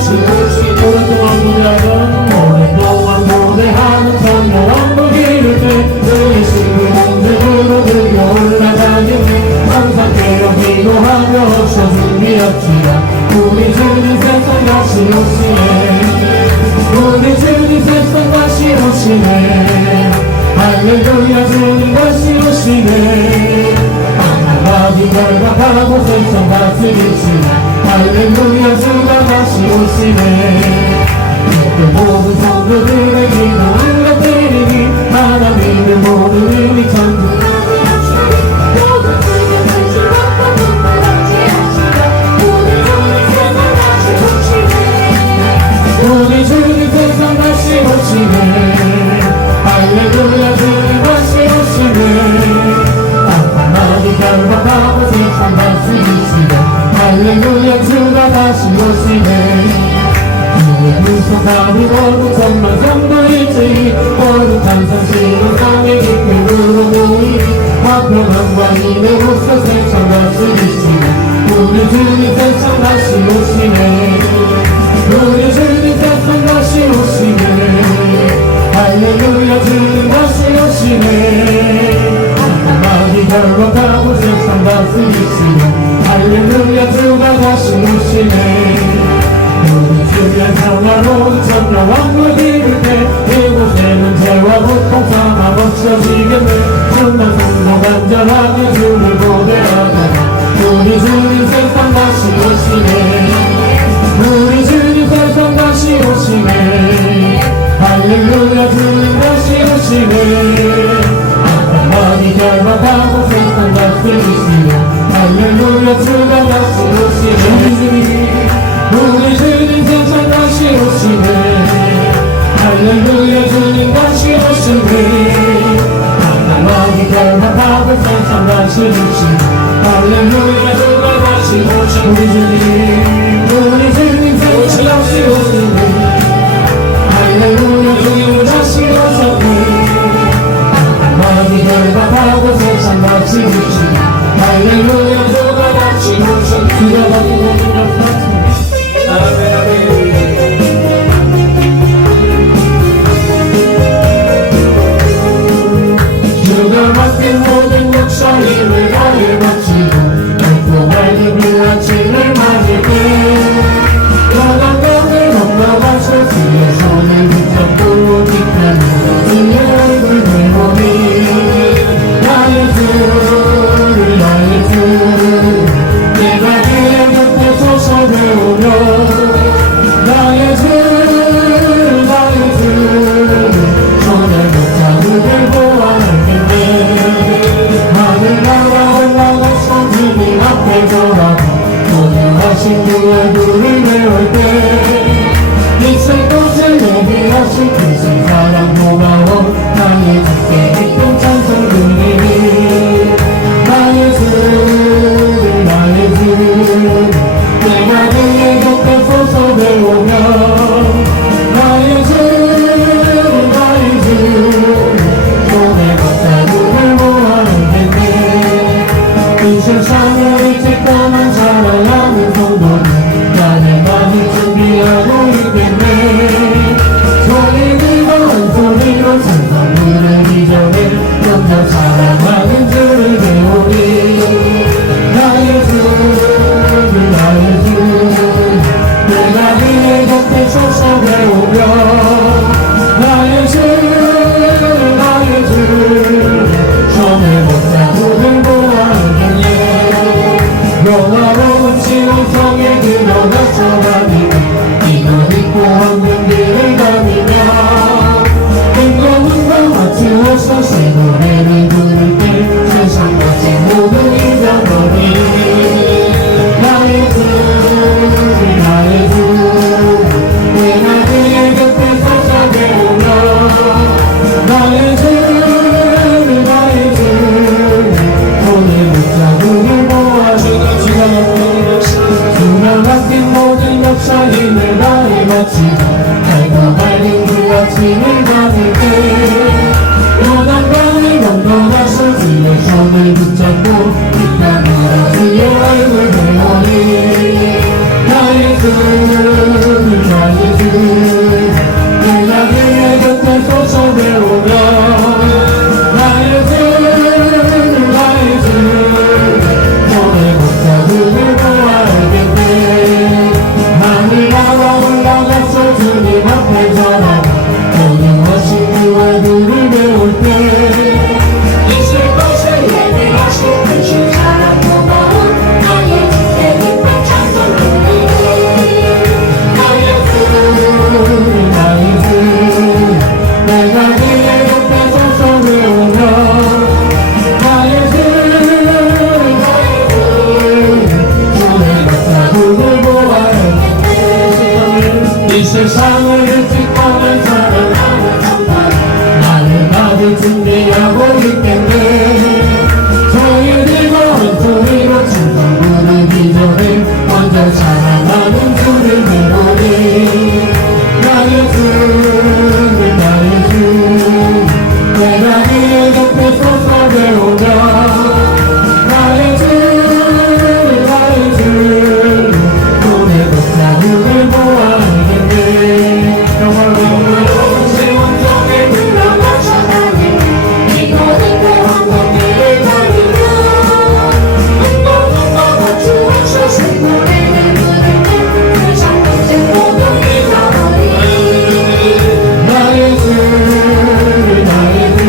다시 오시네. 오랫동안 노래하던 오랫동안 노래하는 천녀 왕국 이룰 때 그의 신을 언제로 들려 올라다니네. 항상 깨어 기도하며 없어 준비합시다. 우리 주님 세상 다시 오시네. 우리 주님 세상 다시 오시네. 할렐루야 주님 다시 오시네. 하나님 결박하고 세상 다스리시네. 할렐루야 주가 다시 오시네. 그 모든 성도들의 기도를 엎드리니 하나님의 모든 의미 천국 우리 주님 세상 다시 오시네. 할렐루야 주님 다시 오시네. 하나님 결박하고 세상 다스리시네. 할렐루야 주가 다시 오시네. 주의 무성함이 모든 천만 성도 일제히 거룩한 성신은 땅의 깊이로 모이니 화평한 광인의 옷을 세상 다스리시네. 우리 주님 세상 다시 오시네. 우리 주님 세상 다시 오시네. 할렐루야 주님 다시 오시네. 하나님 결박하고 세상 다스리시네. 할렐루야 주가 다시 오시네. 우리 주의 평화로운 천녀 왕국 이룰 때 이곳에는 죄와 고통 삼아 멈춰지겠네. 정말 성도 간절하게 주를 고대하네. 우리 주님 세상 다시 오시네. 우리 주님 세상 다시 오시네. 할렐루야 주님 다시 오시네. 하나님 결박하고 세상 다스리시네. 할렐루야 주가 다시 오시네. 우리 주님 세상 다시 오시네. 할렐루야 주님 다시 오시네. 하나님 결박하고 세상 다스리시네. 할렐루야 주가 다시 오시네. 우리 주님 세상 다시 오시네. 할렐루야 주님 다시 오시네. 하나님 결박하고 세상 다스리시네. 할렐루야 주가 다시 오시네. 주가 맡긴 모든 역사임을 다해 바치고 밝고 밝은 그 아침을 맞을 때 바닷가를 건너가서 그의 손을 붙잡고 기쁘며 그의 얼굴 내보니 나의 주 나의 주 내가 그의 곁에 서서 배우며 나의 주 나의 주 손을 붙잡고 보아하겠네. 하늘나라 올라가서 주님 앞에 절하고 모두하신 그 얼굴을 배울 때 있을 것을 내게 하신 크신 사랑 고마워. 나의 주께 기쁜 찬송 드리니 나의 주 나의 주 내가 그의 곁에 서서 배우며 나의 주 나의 주 손에 걷자국을 모아하겠네. 이 세상에 일찍 떠난 사랑하는 성도는 나를 많이 준비하고 있겠네. 소리 들고 한 소리로 찬송을 기전에 먼저 사랑하는 주를 배우니 나의 주 나의 주 내가 그의 곁에 서서 배우며 나의 주 나의 주 손에 못자국을 보아하겠네. 영화로운 지구성에 들어가서 다니며 이거 입고 황금길을 다니며 행동과 맞추어서 새 노래를 부를 때 세상 멋진 모든 잊어버리 나의 주 나의 주 내가 그의 곁에 서서 배우며 나의 주 나의 주 손에 붙잡음을 보아 주가 맡긴 모든 역사 힘을 다해 바치고 달고 밝은 그 아침을 받을 때 요단강을 건너가서 주의 손을 붙잡고 빛나는 주의 얼굴 배우니 나의 주 세상을 일찍 떠난 사랑하는 정말 나는 아직 준비하고 있겠네 저희들과 한 소리로 칭찬 부르기 전에 먼저 사랑하는 주를 배우니 나의 주 나의 주 내가 그의 곁에 서서 배우며 나의 주 나의 주 손에 붙자 눈을 모아 알겠네 영원히 새 원정에 흘러가 천하니 이거는 내 왕국을 달리며 한번한번 맞추어서 생노래를 부르며 세상 문제 모두 잊어버리 나의 주 나의 주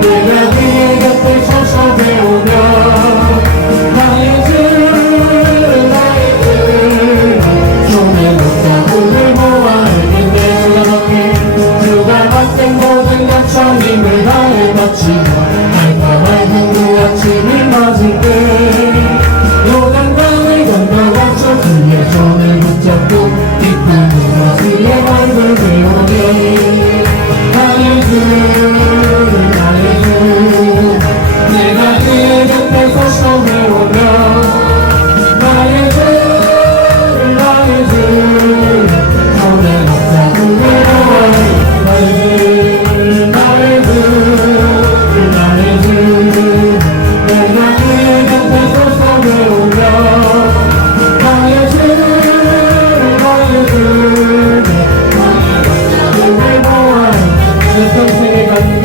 내가 그의 곁에 서서 배우며 나의 주 나의 주 손에 붙자 눈을 모아 알겠네 주가 맡은 모든 약속 힘을 다해 바치며 날과 맑은 그 아침을 맞을 때 요단강을 건너가서 주의 손을 붙잡고 기쁜 눈과 주의 얼굴 배우니 나의 주 나의 주 내가 그의 곁에 서서 배우며 나의 주 나의 주 손에 붙자 눈을 모아 나의 주 나의 주 내가 그의 곁에 서서 배우며 나의 주 나의 주 눈을 모아 내 평생의 간길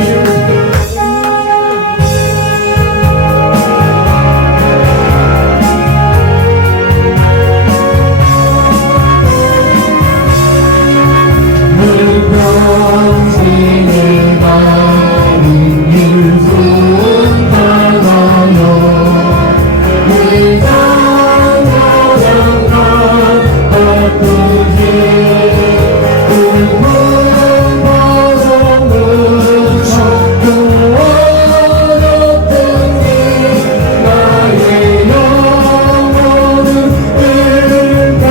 평생을 가는 길 순탄하여 내 장가장 아프지 울분 버섯은 적고 어렵든지 나의 영혼은 불편하나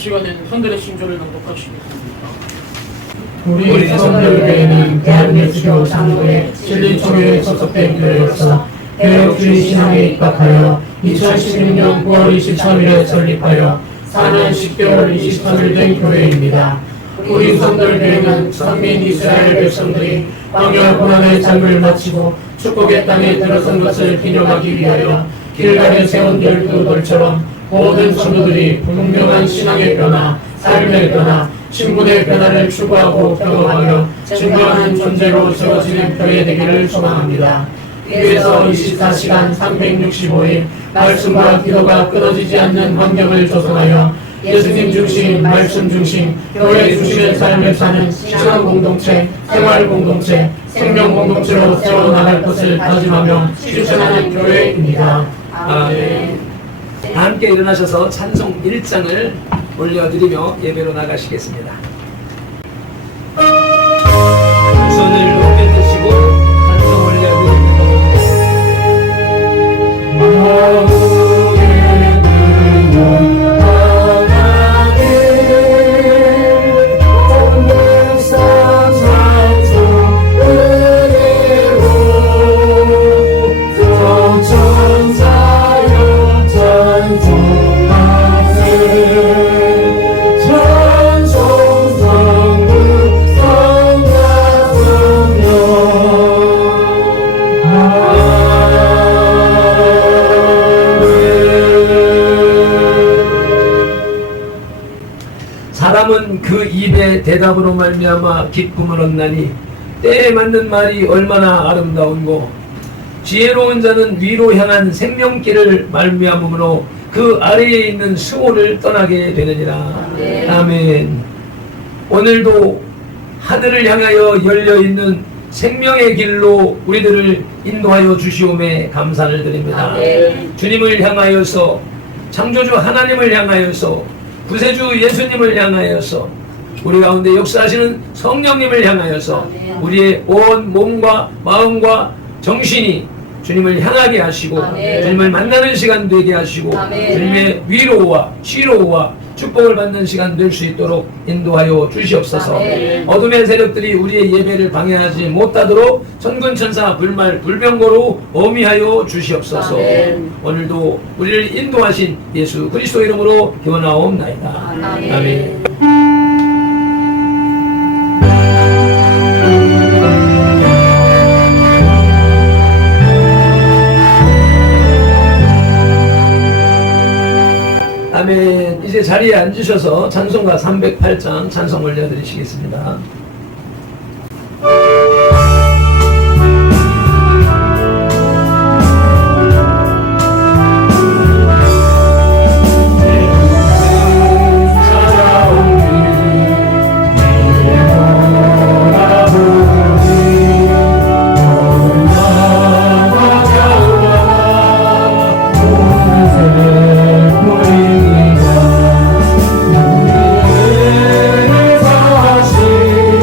예치가 된 현들의 신조를 낭독하시겠습니다. 우리 성도교회는 대한예수교 장로회 진리초교에 소속된 교회로서 개혁주의 신앙에 입학하여 2016년 9월 23일에 설립하여 4년 10개월 23일 된 교회입니다. 우리 성도교회는 선민 이스라엘 백성들이 광야 고난의 삶을 마치고 축복의 땅에 들어선 것을 기념하기 위하여 길갈에 세운 열두 돌처럼 모든 성도들이 분명한 신앙의 변화, 삶의 변화, 신분의 변화를 추구하고 경험하며 증거하는 존재로 세워지는 교회 되기를 소망합니다. 위에서 24시간 365일 말씀과 기도가 끊어지지 않는 환경을 조성하여 예수님 중심, 말씀 중심, 교회 중심의 삶을 사는 신앙 공동체, 생활 공동체, 생명 공동체로 세워나갈 것을 다짐하며 실천하는 교회입니다. 아멘. 함께 일어나셔서 찬송 1장을 올려드리며 예배로 나가시겠습니다. 손을 높게 드시고 찬송 올려드립니다. 사람은 그 입의 대답으로 말미암아 기쁨을 얻나니 때에 맞는 말이 얼마나 아름다운고 지혜로운 자는 위로 향한 생명길을 말미암음으로 그 아래에 있는 수호를 떠나게 되느니라. 아멘. 오늘도 하늘을 향하여 열려있는 생명의 길로 우리들을 인도하여 주시오매 감사를 드립니다. 주님을 향하여서 창조주 하나님을 향하여서 구세주 예수님을 향하여서 우리 가운데 역사하시는 성령님을 향하여서 우리의 온 몸과 마음과 정신이 주님을 향하게 하시고 주님을 만나는 시간 되게 하시고 주님의 위로와 치료와 축복을 받는 시간 될 수 있도록 인도하여 주시옵소서. 어둠의 세력들이 우리의 예배를 방해하지 못하도록 천군천사 불말 불병거로 어미하여 주시옵소서. 오늘도 우리를 인도하신 예수 그리스도 이름으로 기원하옵나이다. 아멘. 아멘. 이제 자리에 앉으셔서 찬송가 308장 찬송 올려드리시겠습니다. 우리의 사실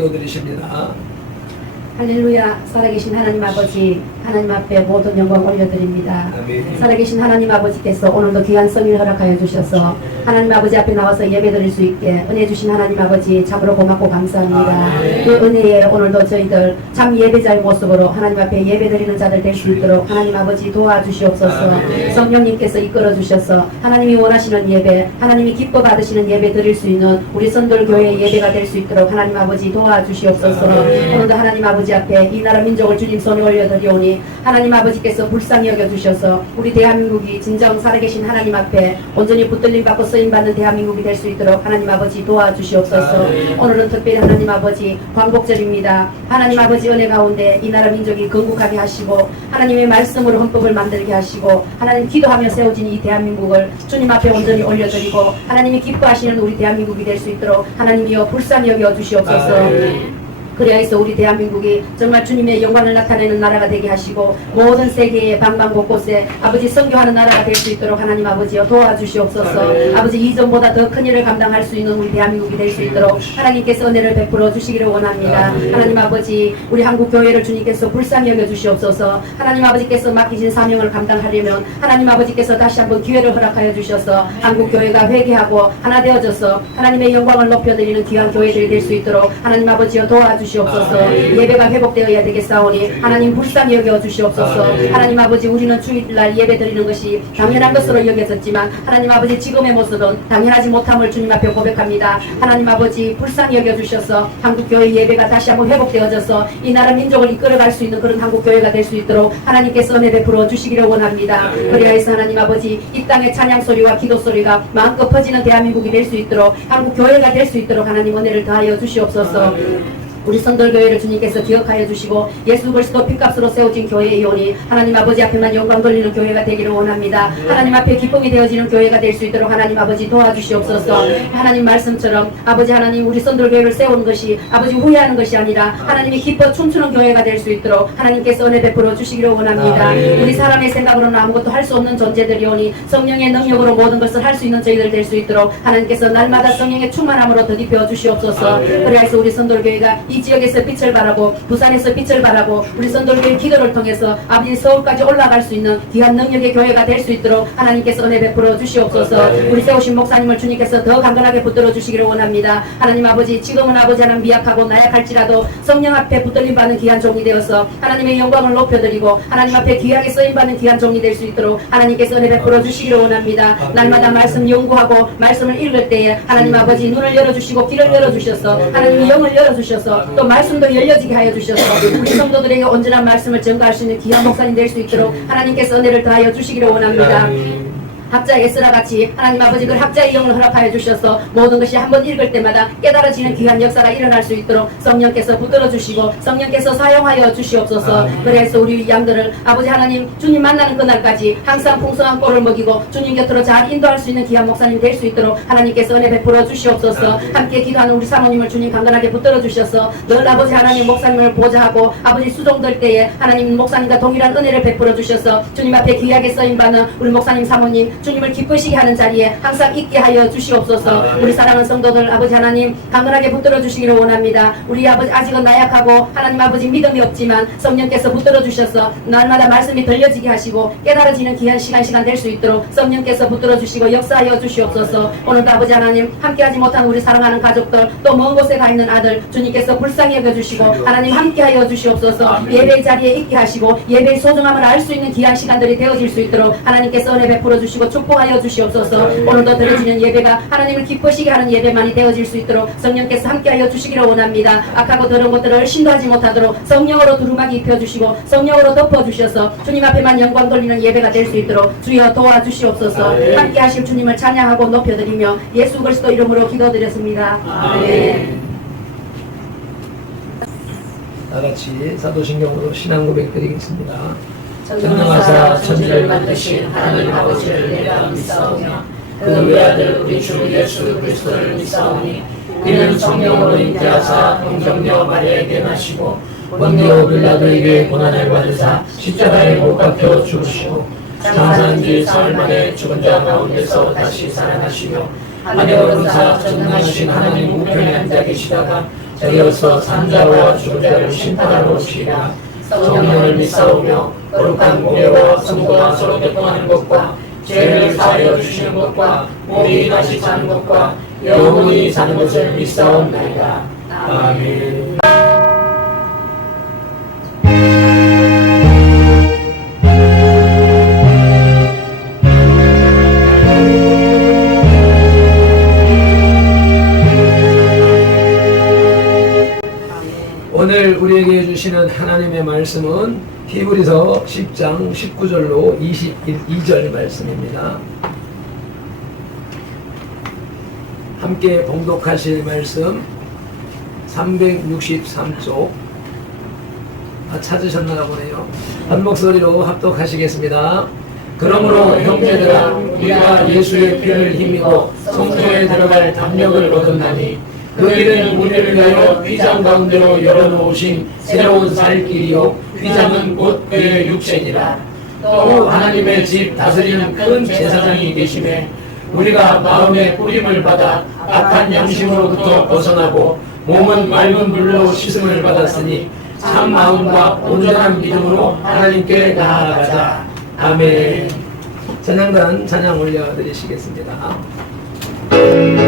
기도드리십니다. 할렐루야. 살아계신 하나님 아버지, 하나님 앞에 모든 영광 올려드립니다. 아멘. 살아계신 하나님 아버지께서 오늘도 귀한 성일 허락하여 주셔서 하나님 아버지 앞에 나와서 예배드릴 수 있게 은혜 주신 하나님 아버지 참으로 고맙고 감사합니다. 그 은혜에 오늘도 저희들 참 예배자의 모습으로 하나님 앞에 예배드리는 자들 될 수 있도록 하나님 아버지 도와주시옵소서. 성령님께서 이끌어 주셔서 하나님이 원하시는 예배, 하나님이 기뻐 받으시는 예배 드릴 수 있는 우리 선돌교회의 예배가 될 수 있도록 하나님 아버지 도와주시옵소서. 오늘도 하나님 아버지 앞에 이 나라 민족을 주님 손에 올려드리오니 하나님 아버지께서 불쌍히 여겨주셔서 우리 대한민국이 진정 살아계신 하나님 앞에 온전히 붙들림 받고 쓰임받는 대한민국이 될 수 있도록 하나님 아버지 도와주시옵소서. 오늘은 특별히 하나님 아버지 광복절입니다. 하나님 아버지 은혜 가운데 이 나라 민족이 건국하게 하시고 하나님의 말씀으로 헌법을 만들게 하시고 하나님 기도하며 세워진 이 대한민국을 주님 앞에 온전히 올려드리고 하나님이 기뻐하시는 우리 대한민국이 될 수 있도록 하나님이여 불쌍히 여겨주시옵소서. 그리하여서 우리 대한민국이 정말 주님의 영광을 나타내는 나라가 되게 하시고 모든 세계의 방방 곳곳에 아버지 선교하는 나라가 될 수 있도록 하나님 아버지여 도와주시옵소서. 아버지 이전보다 더 큰 일을 감당할 수 있는 우리 대한민국이 될 수 있도록 하나님께서 은혜를 베풀어 주시기를 원합니다. 하나님 아버지 우리 한국 교회를 주님께서 불쌍히 여겨 주시옵소서. 하나님 아버지께서 맡기신 사명을 감당하려면 하나님 아버지께서 다시 한번 기회를 허락하여 주셔서 한국 교회가 회개하고 하나 되어져서 하나님의 영광을 높여드리는 귀한 교회들이 될 수 있도록 하나님 아버지여 도와주시옵소서. 예배가 회복되어야 되겠사오니 하나님 불쌍히 여겨 주시옵소서. 하나님 아버지 우리는 주일날 예배 드리는 것이 당연한 것으로 여겨졌지만 하나님 아버지 지금의 모습은 당연하지 못함을 주님 앞에 고백합니다. 하나님 아버지 불쌍히 여겨 주셔서 한국교회 예배가 다시 한번 회복되어져서 이 나라 민족을 이끌어갈 수 있는 그런 한국교회가 될 수 있도록 하나님께서 은혜 베풀어 주시기를 원합니다. 그리하여서 하나님 아버지 이 땅의 찬양 소리와 기도 소리가 마음껏 퍼지는 대한민국이 될 수 있도록 한국교회가 될 수 있도록 하나님 은혜를 더하여 주시옵소서. 우리 선돌교회를 주님께서 기억하여 주시고 예수 그리스도 피값으로 세워진 교회이오니 하나님 아버지 앞에만 영광 돌리는 교회가 되기를 원합니다. 하나님 앞에 기쁨이 되어지는 교회가 될 수 있도록 하나님 아버지 도와주시옵소서. 하나님 말씀처럼 아버지 하나님 우리 선돌교회를 세우는 것이 아버지 후회하는 것이 아니라 하나님이 기뻐 춤추는 교회가 될 수 있도록 하나님께서 은혜 베풀어 주시기를 원합니다. 우리 사람의 생각으로는 아무것도 할 수 없는 존재들이오니 성령의 능력으로 모든 것을 할 수 있는 저희들 될 수 있도록 하나님께서 날마다 성령의 충만함으로 더디펴 주시옵소서. 그래서 우리 선돌교회가 이 지역에서 빛을 발하고 부산에서 빛을 발하고 우리 선돌교회 기도를 통해서 아버지 서울까지 올라갈 수 있는 귀한 능력의 교회가 될 수 있도록 하나님께서 은혜 베풀어 주시옵소서. 우리 세우신 목사님을 주님께서 더 강건하게 붙들어 주시기를 원합니다. 하나님 아버지 지금은 아버지 하나님 미약하고 나약할지라도 성령 앞에 붙들림 받는 귀한 종이 되어서 하나님의 영광을 높여드리고 하나님 앞에 귀하게 쓰임받는 귀한 종이 될 수 있도록 하나님께서 은혜 베풀어 주시기를 원합니다. 날마다 말씀 연구하고 말씀을 읽을 때에 하나님 아버지 눈을 열어주시고 귀를 열어주셔서 하나님 영을 열어주셔서 또 말씀도 열려지게 하여 주셔서 우리 성도들에게 온전한 말씀을 전가할 수 있는 귀한 목사님 될 수 있도록 하나님께서 은혜를 더하여 주시기를 원합니다. 학자 에스라 같이 하나님 아버지 그 학자의 영을 허락하여 주셔서 모든 것이 한번 읽을 때마다 깨달아지는 귀한 역사가 일어날 수 있도록 성령께서 붙들어 주시고 성령께서 사용하여 주시옵소서. 그래서 우리 양들을 아버지 하나님 주님 만나는 그날까지 항상 풍성한 꼴을 먹이고 주님 곁으로 잘 인도할 수 있는 귀한 목사님 될 수 있도록 하나님께서 은혜 베풀어 주시옵소서. 함께 기도하는 우리 사모님을 주님 강건하게 붙들어 주셔서 늘 아버지 하나님 목사님을 보좌하고 아버지 수종될 때에 하나님 목사님과 동일한 은혜를 베풀어 주셔서 주님 앞에 귀하게 쓰임받는 우리 목사님 사모님 주님을 기쁘시게 하는 자리에 항상 있게 하여 주시옵소서. 우리 사랑하는 성도들 아버지 하나님 강건하게 붙들어 주시기를 원합니다. 우리 아버지 아직은 나약하고 하나님 아버지 믿음이 없지만 성령께서 붙들어 주셔서 날마다 말씀이 들려지게 하시고 깨달아지는 귀한 시간 될 수 있도록 성령께서 붙들어 주시고 역사하여 주시옵소서. 오늘도 아버지 하나님 함께하지 못한 우리 사랑하는 가족들 또 먼 곳에 가 있는 아들 주님께서 불쌍히 여겨주시고 하나님 함께하여 주시옵소서. 예배 자리에 있게 하시고 예배의 소중함을 알 수 있는 귀한 시간들이 되어질 수 있도록 하나님께서 은혜 베풀어 주시고 축복하여 주시옵소서. 오늘도 드려지는 예배가 하나님을 기쁘시게 하는 예배만이 되어질 수 있도록 성령께서 함께하여 주시기를 원합니다. 악하고 더러운 것들을 신도하지 못하도록 성령으로 두루마기 입혀주시고 성령으로 덮어주셔서 주님 앞에만 영광 돌리는 예배가 될 수 있도록 주여 도와주시옵소서. 함께하실 주님을 찬양하고 높여드리며 예수 그리스도 이름으로 기도드렸습니다. 아멘. 다같이 사도신경으로 신앙 고백 드리겠습니다. 전능하사 천지를 만드신 하나님 아버지를 내가 믿사오며 그 외아들 우리 주 예수 그리스도를 믿사오니 그는 성령으로 잉태하사 동정녀 마리아에게 나시고 본디오 빌라도에게 고난을 받으사 십자가에 못 박혀 죽으시고 장사한 지 사흘 만에 죽은 자 가운데서 다시 살아나시며 하늘에 오르사 전능하신 하나님 우편에 앉아 계시다가 저희로서 산자와 죽은 자를 심판하러 오시리라. 성령을 믿사오며 거룩한 공예와 성도가 서로 교통하는 것과 죄를 사하여 주시는 것과 몸이 다시 사는 것과 영원히 사는 것을 믿사옵나이다. 아멘. 오늘 우리에게 주시는 하나님의 말씀은 히브리서 10장 19절로 22절 말씀입니다. 함께 봉독하실 말씀 363쪽 찾으셨나 보네요. 한 목소리로 합독하시겠습니다. 그러므로 형제들아 우리가 예수의 피를 힘입어 성소에 들어갈 담력을 얻었나니 그 길은 우리를 위하여 휘장 가운데로 열어놓으신 새로운 살 길이요 휘장은 곧 그의 육체니라. 또 하나님의 집 다스리는 큰 제사장이 계심에 우리가 마음의 뿌림을 받아 악한 양심으로부터 벗어나고 몸은 맑은 물로 씻음을 받았으니 참 마음과 온전한 믿음으로 하나님께 나아가자. 아멘. 찬양단 찬양 올려드리시겠습니다. 주의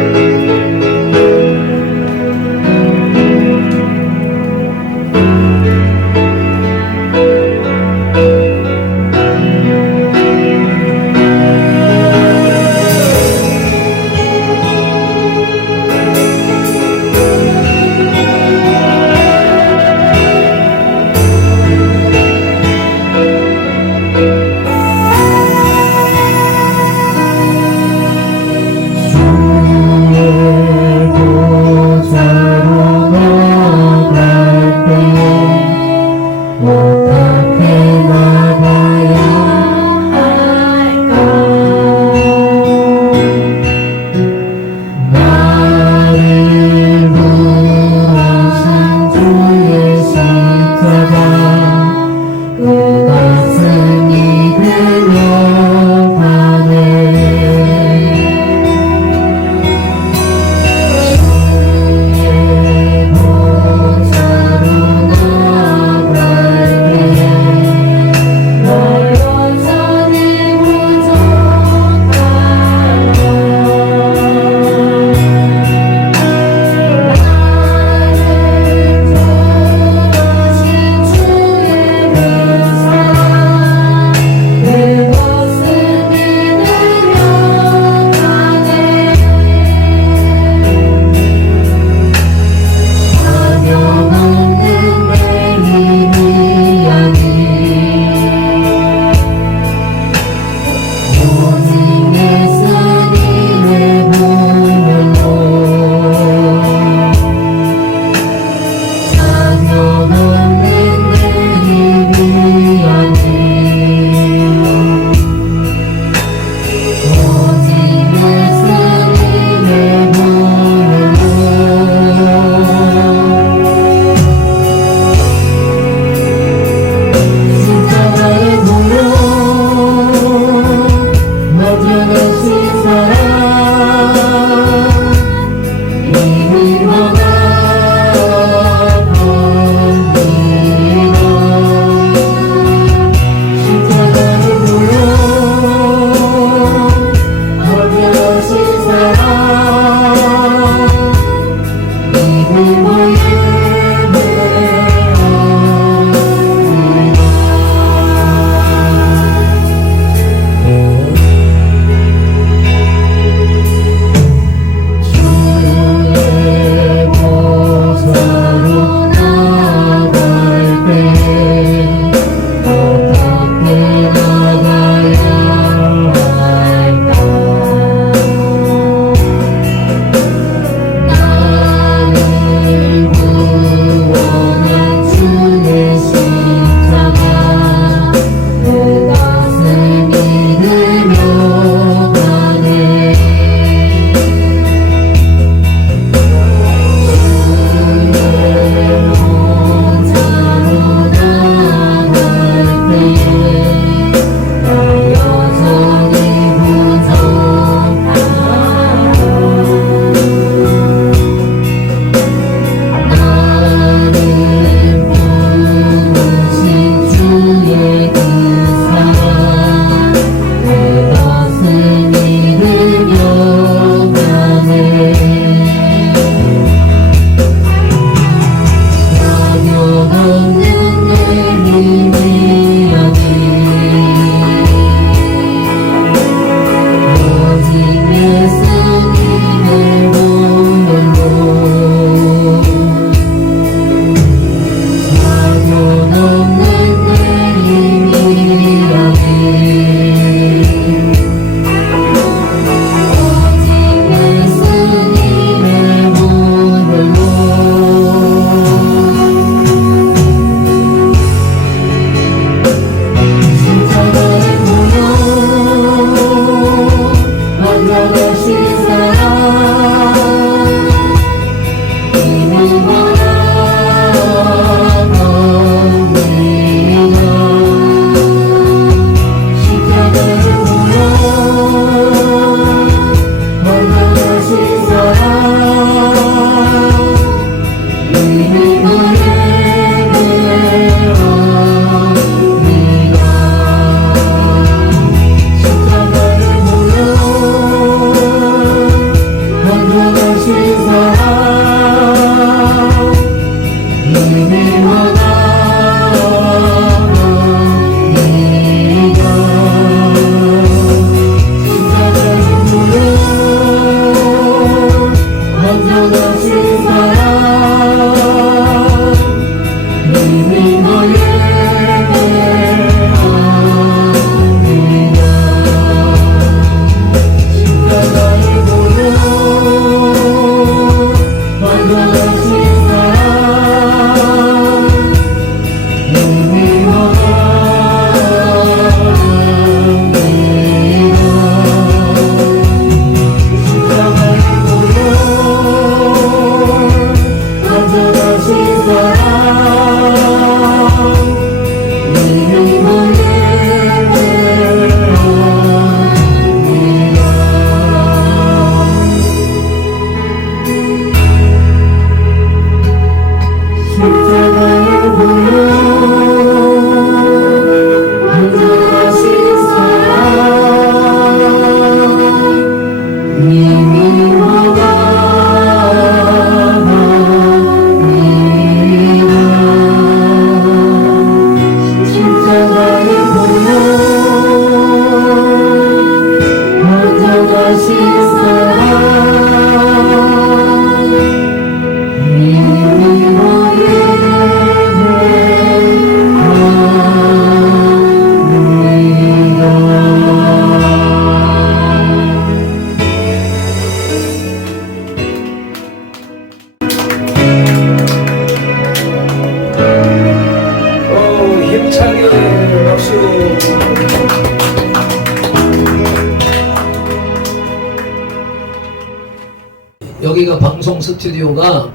여기가 방송 스튜디오가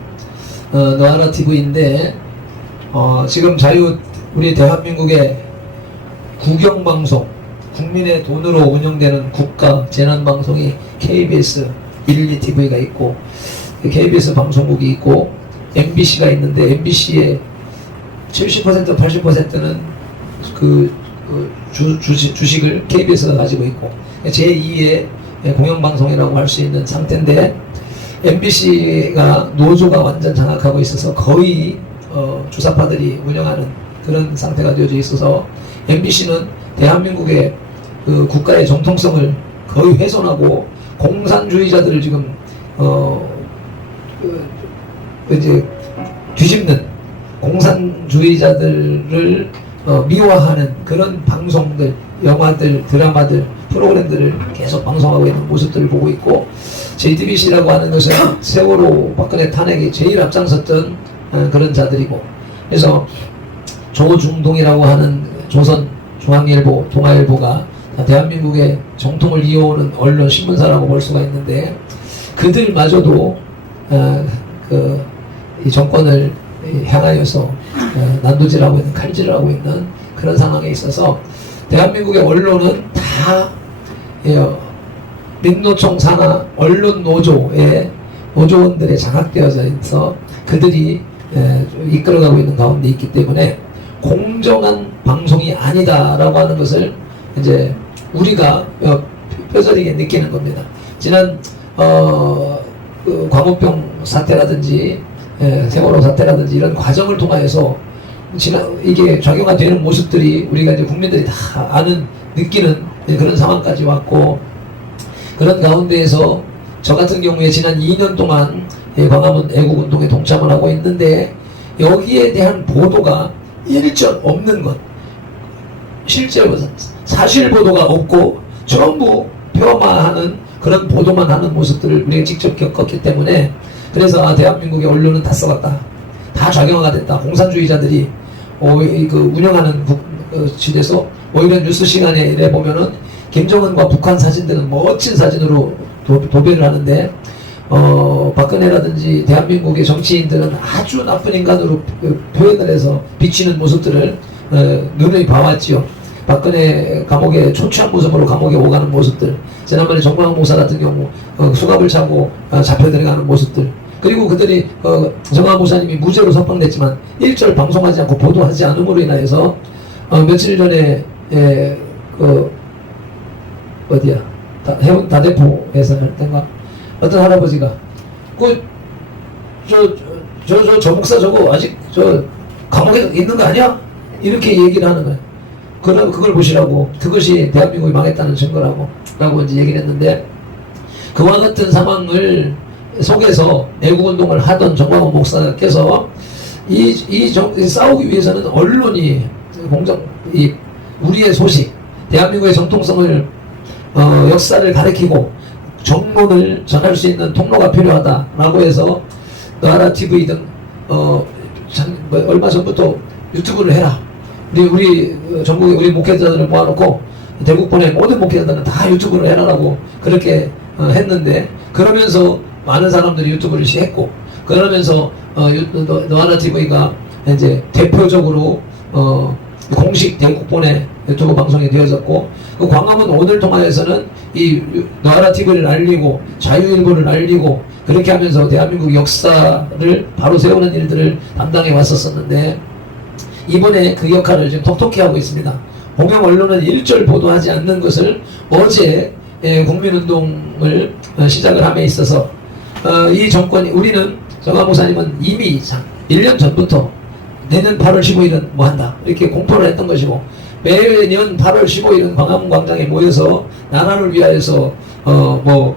너하나 TV인데 지금 우리 대한민국의 국영방송, 국민의 돈으로 운영되는 국가 재난방송이 KBS 112TV가 있고 KBS 방송국이 있고 MBC가 있는데 MBC의 70% 80%는 주식을 KBS가 가지고 있고 제2의 공영방송이라고 할 수 있는 상태인데 MBC가 노조가 완전 장악하고 있어서 거의 주사파들이 운영하는 그런 상태가 되어져 있어서 MBC는 대한민국의 국가의 정통성을 거의 훼손하고 공산주의자들을 지금 이제 뒤집는 공산주의자들을 미화하는 그런 방송들, 영화들, 드라마들, 프로그램들을 계속 방송하고 있는 모습들을 보고 있고 JTBC라고 하는 것은 세월호 박근혜 탄핵에 제일 앞장섰던 그런 자들이고 그래서 조중동이라고 하는 조선, 중앙일보, 동아일보가 대한민국의 정통을 이어오는 언론, 신문사라고 볼 수가 있는데 그들마저도 이 정권을 향하여서 난도질하고 있는, 칼질하고 있는 그런 상황에 있어서 대한민국의 언론은 다 민노총 산하 언론 노조의 노조원들에 장악되어져 있어 그들이 이끌어가고 있는 가운데 있기 때문에 공정한 방송이 아니다라고 하는 것을 이제 우리가 뼈저리게 느끼는 겁니다. 지난 광우병 사태라든지 세월호 사태라든지 이런 과정을 통하여서 이게 작용화되는 모습들이 우리가 이제 국민들이 다 아는 느끼는 그런 상황까지 왔고 그런 가운데에서 저 같은 경우에 지난 2년 동안 광화문 애국운동에 동참을 하고 있는데 여기에 대한 보도가 일절 없는 것, 실제로 사실 보도가 없고 전부 폄하하는 그런 보도만 하는 모습들을 우리가 직접 겪었기 때문에 그래서 대한민국의 언론은 다 썩었다, 다 작용화가 됐다, 공산주의자들이 운영하는 시대에서 오히려 뉴스 시간에 이래 보면은 김정은과 북한 사진들은 멋진 사진으로 도배를 하는데 박근혜라든지 대한민국의 정치인들은 아주 나쁜 인간으로 표현을 해서 비치는 모습들을 눈에 봐왔지요. 박근혜 감옥에 초췌한 모습으로 감옥에 오가는 모습들, 지난번에 정광훈 목사 같은 경우 수갑을 차고 잡혀 들어가는 모습들, 그리고 그들이 정광훈 목사님이 무죄로 석방됐지만 일절 방송하지 않고 보도하지 않음으로 인하여서 며칠 전에 어디야 해운 다대포에서 할 때인가 어떤 할아버지가 저 목사 저거 아직 저 감옥에 있는 거 아니야? 이렇게 얘기를 하는 거예요. 그걸 보시라고, 그것이 대한민국이 망했다는 증거라고 이제 얘기를 했는데 그와 같은 상황을 속에서 애국운동을 하던 정광훈 목사께서 싸우기 위해서는 언론이 우리의 소식, 대한민국의 정통성을 역사를 가리키고 정론을 전할 수 있는 통로가 필요하다라고 해서 너하나 TV 등 얼마 전부터 유튜브를 해라. 우리 전국의 우리 목회자들을 모아놓고 대국본의 모든 목회자들은 다 유튜브를 해라라고 그렇게 했는데 그러면서 많은 사람들이 유튜브를 시했고 그러면서 너하나 TV가 이제 대표적으로 공식 대국본의 유튜브 방송이 되어졌고 그 광화문 오늘 통화에서는 이 너하나 TV를 알리고 자유일보를 알리고 그렇게 하면서 대한민국 역사를 바로 세우는 일들을 담당해 왔었었는데 이번에 그 역할을 지금 톡톡히 하고 있습니다. 공영 언론은 일절 보도하지 않는 것을 어제 국민운동을 시작을 함에 있어서 이 정권이 우리는 정광훈 목사님은 이미 1년 전부터 내년 8월 15일은 뭐 한다 이렇게 공포를 했던 것이고 매년 8월 15일은 광화문 광장에 모여서 나라를 위하여서 뭐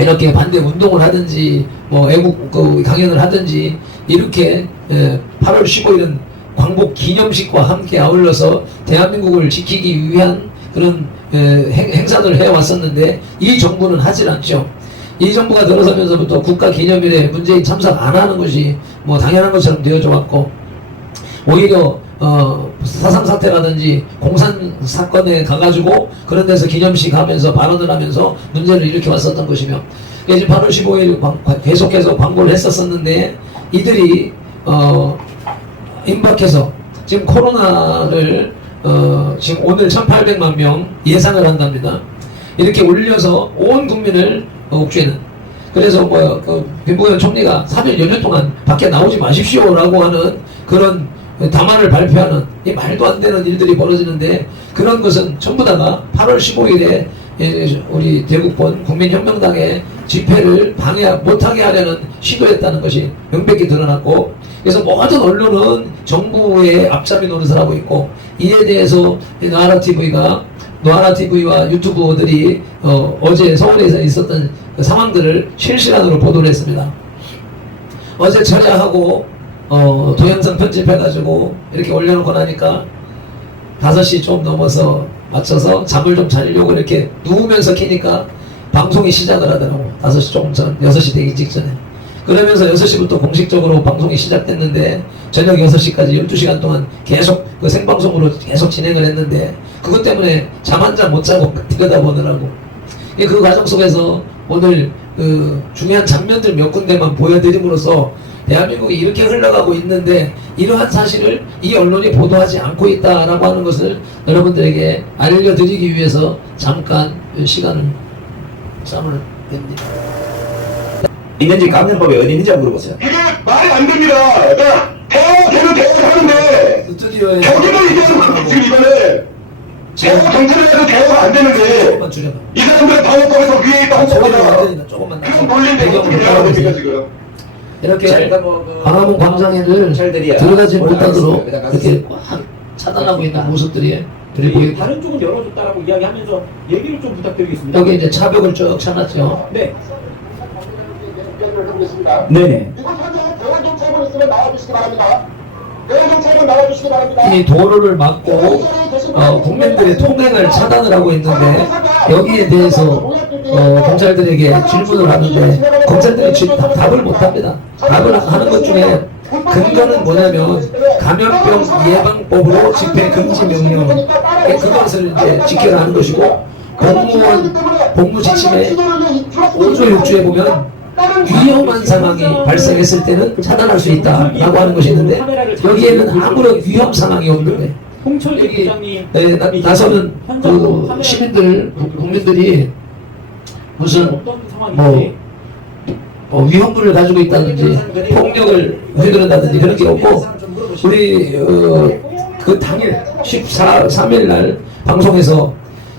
이렇게 반대 운동을 하든지 뭐 애국 강연을 하든지 이렇게 8월 15일은 광복 기념식과 함께 아울러서 대한민국을 지키기 위한 그런 행사를 해왔었는데 이 정부는 하질 않죠. 이 정부가 들어서면서부터 국가 기념일에 문재인 참석 안 하는 것이 뭐 당연한 것처럼 되어져 왔고 오히려 사상 사태라든지 공산 사건에 가가지고 그런 데서 기념식 하면서 발언을 하면서 문제를 일으켜 왔었던 것이며 이제 8월 15일 계속해서 광고를 했었었는데 이들이 임박해서 지금 코로나를 지금 오늘 1,800만 명 예상을 한답니다. 이렇게 올려서 온 국민을 옥죄는. 그래서 김부겸 총리가 3일 연휴 동안 밖에 나오지 마십시오라고 하는 그런 담화를 발표하는 이 말도 안 되는 일들이 벌어지는데, 그런 것은 전부 다가 8월 15일에 우리 대국본 국민혁명당의 집회를 방해 못하게 하려는 시도였다는 것이 명백히 드러났고, 그래서 모든 언론은 정부의 앞잡이 노릇을 하고 있고, 이에 대해서 노아라TV와 유튜버들이 어제 서울에서 있었던 그 상황들을 실시간으로 보도를 했습니다. 어제 철야하고 동영상 편집해가지고 이렇게 올려놓고 나니까 5시 좀 넘어서 맞춰서 잠을 좀 자려고 이렇게 누우면서 키니까 방송이 시작을 하더라고. 5시 조금 전, 6시 되기 직전에. 그러면서 6시부터 공식적으로 방송이 시작됐는데 저녁 6시까지 12시간 동안 계속 그 생방송으로 계속 진행을 했는데, 그것 때문에 잠 한 잠 못 자고 들여다보느라고. 그 과정 속에서 오늘 그 중요한 장면들 몇 군데만 보여드림으로써 대한민국이 이렇게 흘러가고 있는데 이러한 사실을 이 언론이 보도하지 않고 있다라고 하는 것을 여러분들에게 알려드리기 위해서 잠깐 시간을 짬을 냅니다. 있는지 감염법이 어디 있는지 한번 물어보세요. 이게 말이 안 됩니다. 그러니까 대화를 하는데 스튜디오에 저기도 이제는 지금 이거는 대화 정치를 해도 대화가 안 되는데 조금만 줄여봐. 이 사람들은 방어법에서 위에 있다고 소리를 보거나 완전히 조금만 그런 논리인데 어떻게 대화가 됩니까 지금? 이렇게 광화문 광장에를 들어가지 못하도록 이렇게 꽉 차단하고 있는 모습들이 보이고, 다른 쪽은 열어줬다라고 이야기하면서 얘기를 좀 부탁드리겠습니다. 여기 이제 차벽을 쭉 쳐놨죠. 네. 하겠습니다. 네네. 이곳 현재 대원경찰분 있으면 나와주시기 바랍니다. 대원경찰분 나와주시기 바랍니다. 이 도로를 막고 국민들의 통행을 차단을 하고 있는데, 여기에 대해서 경찰들에게 질문을 하는데 검찰들이 답을 못합니다. 답을 하는 것 중에 근거는 뭐냐면 감염병 예방법으로 집회 금지 명령, 그것을 이제 지켜야 하는 것이고, 공무원 복무 지침에 5조 6조에 보면 위험한 상황이 발생했을 때는 차단할 수 있다라고 하는 것이 있는데, 여기에는 아무런 위험 상황이 없는데 여기 나서는 그 시민들, 국민들이 무슨 위험물을 가지고 있다든지 폭력을 휘두른다든지 그런 게 없고, 우리 그 당일 3일 날 방송에서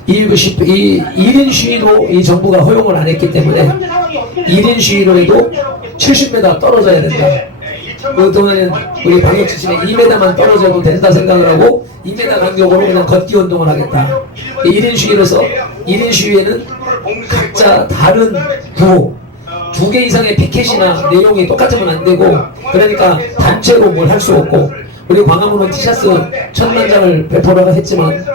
이 1인 시위로 이 정부가 허용을 안 했기 때문에 1인 시위로 해도 70m 떨어져야 된다. 그동안은 우리 방역 지침에 2m만 떨어져도 된다 생각을 하고 2m 간격으로 그냥 걷기 운동을 하겠다. 1인 시위로서 1인 시위에는 각자 다른 구호 2개 이상의 피켓이나 내용이 똑같으면 안 되고, 그러니까 단체로 뭘 할 수 없고, 우리 광화문은 티셔츠 1000만 장을 배포를 했지만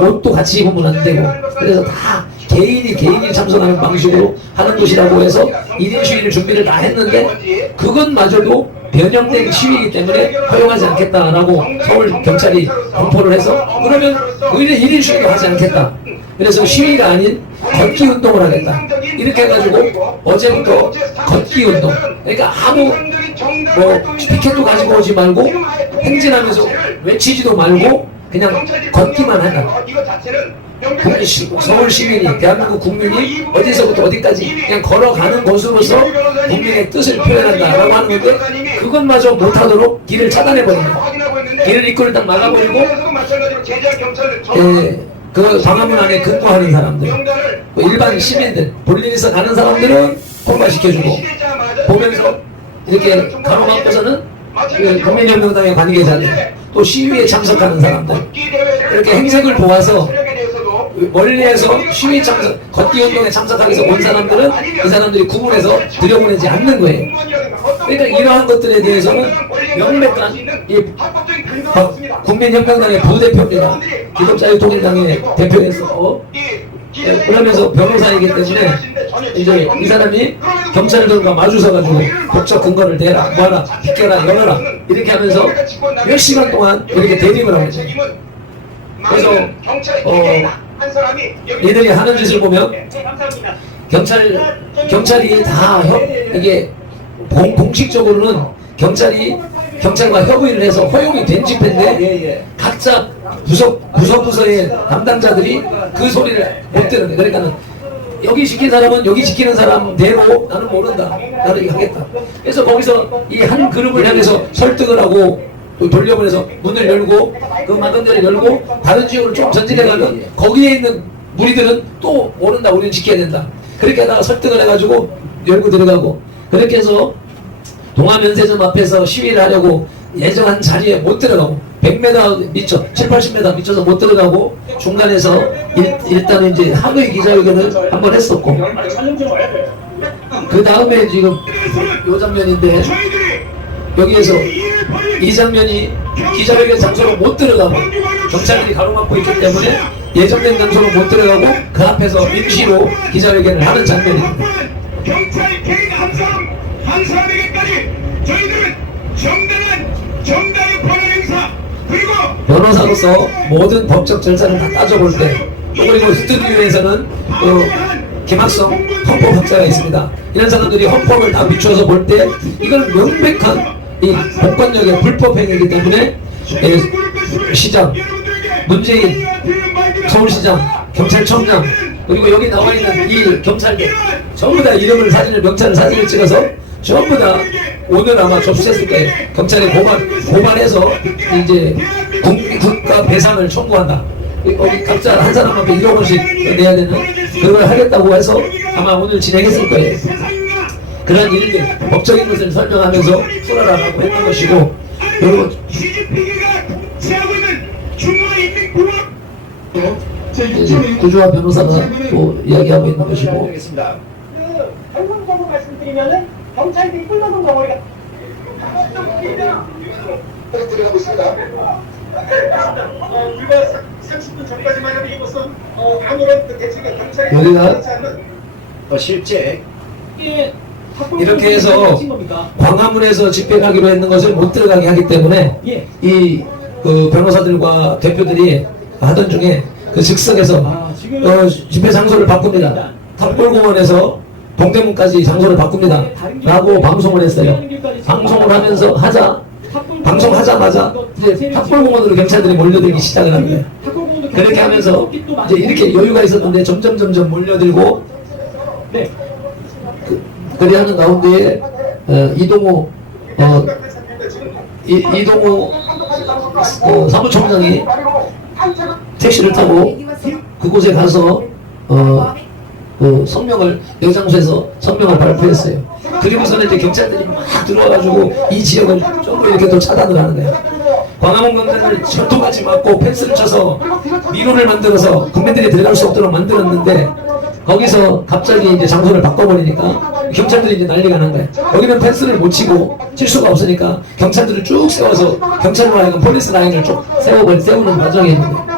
옷도 같이 입으면 안 되고, 그래서 다 개인이 참석하는 방식으로 하는 것이라고 해서 1인 시위를 준비를 다 했는데, 그것마저도 변형된 시위이기 때문에 허용하지 않겠다라고 서울 경찰이 공포를 해서, 그러면 오히려 1인 시위도 하지 않겠다. 그래서 시위가 아닌 걷기 운동을 하겠다. 이렇게 해가지고 어제부터 걷기 운동. 그러니까 아무 피켓도 가지고 오지 말고 행진하면서 외치지도 말고 그냥 걷기만 하자. 서울 시민이, 대한민국 국민이 어디서부터 어디까지 그냥 걸어가는 것으로서 국민의 뜻을 표현한다라고 하는 건데, 그것마저 못하도록 길을 차단해버립니다. 길을 입구를 딱 막아버리고, 그 광화문 안에 근무하는 사람들, 일반 시민들, 볼일에서 가는 사람들은 통과시켜주고, 보면서 이렇게 가로막고서는 국민혁명당의 관계자들, 또 시위에 참석하는 사람들, 이렇게 행색을 보아서 멀리에서 시위 참석, 걷기 운동에 참석하기 위해서 온 사람들은 이 사람들이 구분해서 들여보내지 않는 거예요. 그러니까 이러한 것들에 대해서는 명백한 국민혁명당의 부대표입니다. 기독자유통일당의 대표에서 그러면서 변호사이기 때문에 이제 이 사람이 경찰들과 마주서가지고 법적 근거를 대라, 뭐하라, 비켜라, 열어라 이렇게 하면서 몇 시간 동안 이렇게 대립을 하고 있어요. 그래서 얘들이 하는 짓을 보면 경찰이 다 이게 공식적으로는 경찰과 협의를 해서 허용이 된 집회인데 각자 부서의 담당자들이 그 소리를 못 듣는 거예요. 그러니까는 여기 시킨 사람은 여기 시키는 사람대로 나는 모른다. 나는 이거 하겠다. 그래서 거기서 이 한 그룹을 향해서 설득을 하고 또 돌려보내서 문을 열고 그 만든 자리 열고 다른 지역으로 좀 전진해가면 거기에 있는 무리들은 또 모른다. 우리는 지켜야 된다. 그렇게 하다가 설득을 해가지고 열고 들어가고 그렇게 해서 동아면세점 앞에서 시위를 하려고 예정한 자리에 못 들어가고 100m 미쳐 7-80m 미쳐서 못 들어가고 중간에서 일단은 이제 하노이 기자회견을 한번 했었고 그 다음에 지금 요 장면인데 여기에서 이 장면이 기자회견 장소로 못 들어가고 경찰들이 가로막고 있기 때문에 예정된 장소로 못 들어가고 그 앞에서 임시로 기자회견을 하는 장면입니다. 경찰 개인 한 사람에게까지 저희들은 정당의 권한 행사 그리고 변호사로서 모든 법적 절차를 다 따져볼 때 또 그리고 스튜디오에서는 김학성 헌법학자가 있습니다. 이런 사람들이 헌법을 다 비추어서 볼 때 이건 명백한 이 공권력의 불법행위이기 때문에 시장, 문재인, 서울시장, 경찰청장 그리고 여기 나와 있는 이 경찰들 전부 다 이름을 경찰 사진을 찍어서 전부 다 오늘 아마 접수했을 거예요. 경찰에 고발해서 이제 국가 배상을 청구한다. 여기 각자 한 사람 앞에 1억 원씩 내야 되는 그걸 하겠다고 해서 아마 오늘 진행했을 거예요. 그런 일들, 법적인 것을 설명하면서 풀어라라고 했던 것이고 그리고 구주화 변호사가 또 이야기하고 있는 것이고 결론적으로 말씀드리면은 경찰들이 끌려는 덩어리가 들어가고 있습니다. 불과 30분 전까지만 해도 이것은 아무런 대책이 경찰이 여기가 실제 이렇게 해서 광화문에서 집회 가기로 했는 것을 못 들어가게 하기 때문에 이 변호사들과 대표들이 하던 중에 그 즉석에서 집회 장소를 바꿉니다. 탑골공원에서 동대문까지 장소를 바꿉니다. 라고 방송을 했어요. 방송을 하면서 방송하자마자 이제 탑골공원으로 경찰들이 몰려들기 시작을 한 거예요. 그렇게 하면서 이제 이렇게 여유가 있었는데 점점 몰려들고 그리 하는 가운데에 이동호 사무총장이 택시를 타고 그곳에 가서 성명을 여장소에서 성명을 발표했어요. 그리고서는 이제 경찰들이 막 들어와가지고 이 지역을 전부 이렇게 또 차단을 하는 거예요. 광화문 광장을 철통같이 막고 펜스를 쳐서 미로를 만들어서 국민들이 들어갈 수 없도록 만들었는데 거기서 갑자기 이제 장소를 바꿔버리니까 경찰들이 이제 난리가 난 거예요. 여기는 펜스를 못 치고 칠 수가 없으니까 경찰들을 쭉 세워서 경찰로 하여금 폴리스 라인을 쭉 세우는 과정이 있는 거예요.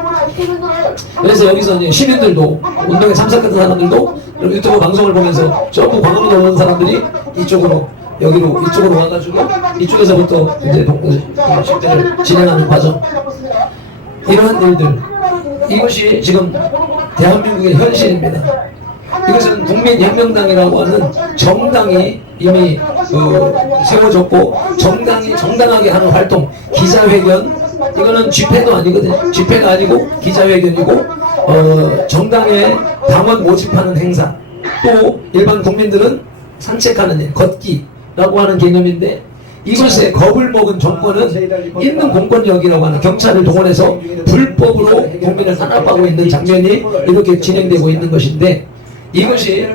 그래서 여기서 이제 시민들도 운동에 참석했던 사람들도 유튜브 방송을 보면서 전부 광화문에 오는 사람들이 이쪽으로 와가지고 이쪽에서부터 이제 집회를 진행하는 과정 이러한 일들 이것이 지금 대한민국의 현실입니다. 이것은 국민혁명당이라고 하는 정당이 이미 세워졌고 정당하게 하는 활동 기자회견 이거는 집회도 아니거든요. 집회가 아니고 기자회견이고 정당의 당원 모집하는 행사 또 일반 국민들은 산책하는 일 걷기라고 하는 개념인데 이것에 겁을 먹은 정권은 있는 공권력이라고 하는 경찰을 동원해서 불법으로 국민을 탄압하고 있는 장면이 이렇게 진행되고 있는 것인데 이것이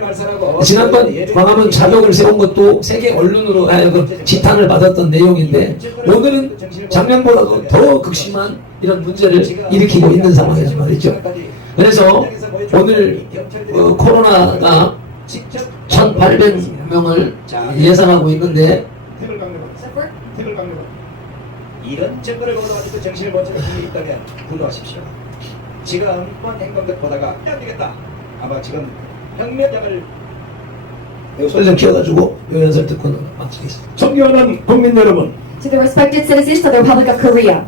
지난번 광화문 자벽을 세운 것도 세계 언론으로 하여금 지탄을 받았던 내용인데 오늘은 작년보다도 더 극심한 이런 문제를 일으키고 있는 상황이죠 말이죠. 그래서 오늘 코로나가 1,800명을 예상하고 있는데 이런 정권을 보고가지고 정신을 못 차리는 분이 있다면 분노하십시오. 지금 이번 행동들 보다가 안 되겠다. 아마 지금 혁명장을 소리 좀 키워가지고 요 연설 듣고 마치겠습니다. 존경하는 국민 여러분, To the respected citizens of the Republic of Korea.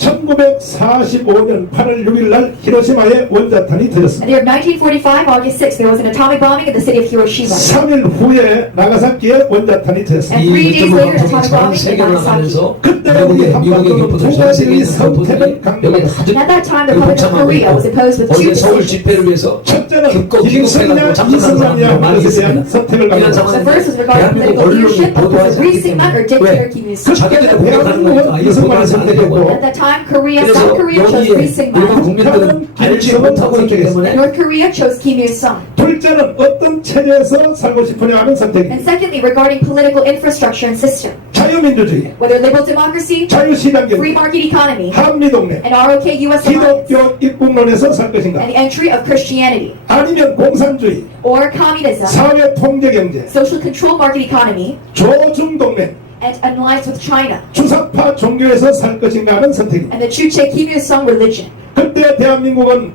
1945년 8월 6일 날 히로시마에 원자탄이 In 터졌습니다. the year 1945, August 6th, there was an atomic bombing in the city of Hiroshima. 3일 후에 나가사키에 원자탄이 터졌습니다. And 3 이 days 유튜브 later, 방송이 atomic 전 bombing in 세계로 Nagasaki. 나가면서 그때 미국의 한반도는 교포들, 두 전 세계에 가지 있는 교포들이 선택을 여기 아주 And at that time, the 그 Republic of 복잡하고 Korea was 있고 opposed with two 어제 서울 decisions. 집회를 위해서 첫째는 기껏 기급해가지고 김승만, 참석하는 이승만이야 사람들 많이 것에 대한 있습니다. 선택을 이런 가지고 상황에서 The first was regarding 대한민국 political 언론이 leadership of 보도하지 President Lee 않기 Syngman or 때문에 dictator 왜? Kim Il-sung. 자기들이 공격하는 거니까 이걸 보도하지 않으려고 At that time, South 그래서 Korea chose Lee 여기에 일본 Syngman. 국민들은 알지 못하고 있기 때문에 North Korea chose Kim Il-sung. 둘째는 어떤 체제에서 살고 싶으냐 하는 And 선택입니다. secondly, regarding political infrastructure and system. 자유민주주의, Whether liberal democracy, 자유시장 free 경제, market economy, 한미동맹, and ROK-US alliance, 기독교 입국론에서 살 것인가? and the entry of Christianity, 아니면 공산주의, or communism, 사회 통제 경제, social control market economy, 조중동맹, and an alliance with China, 주사파 종교에서 살 것인가 하는 선택입니다. and the Chuche Kim Il-sung religion. 그때 대한민국을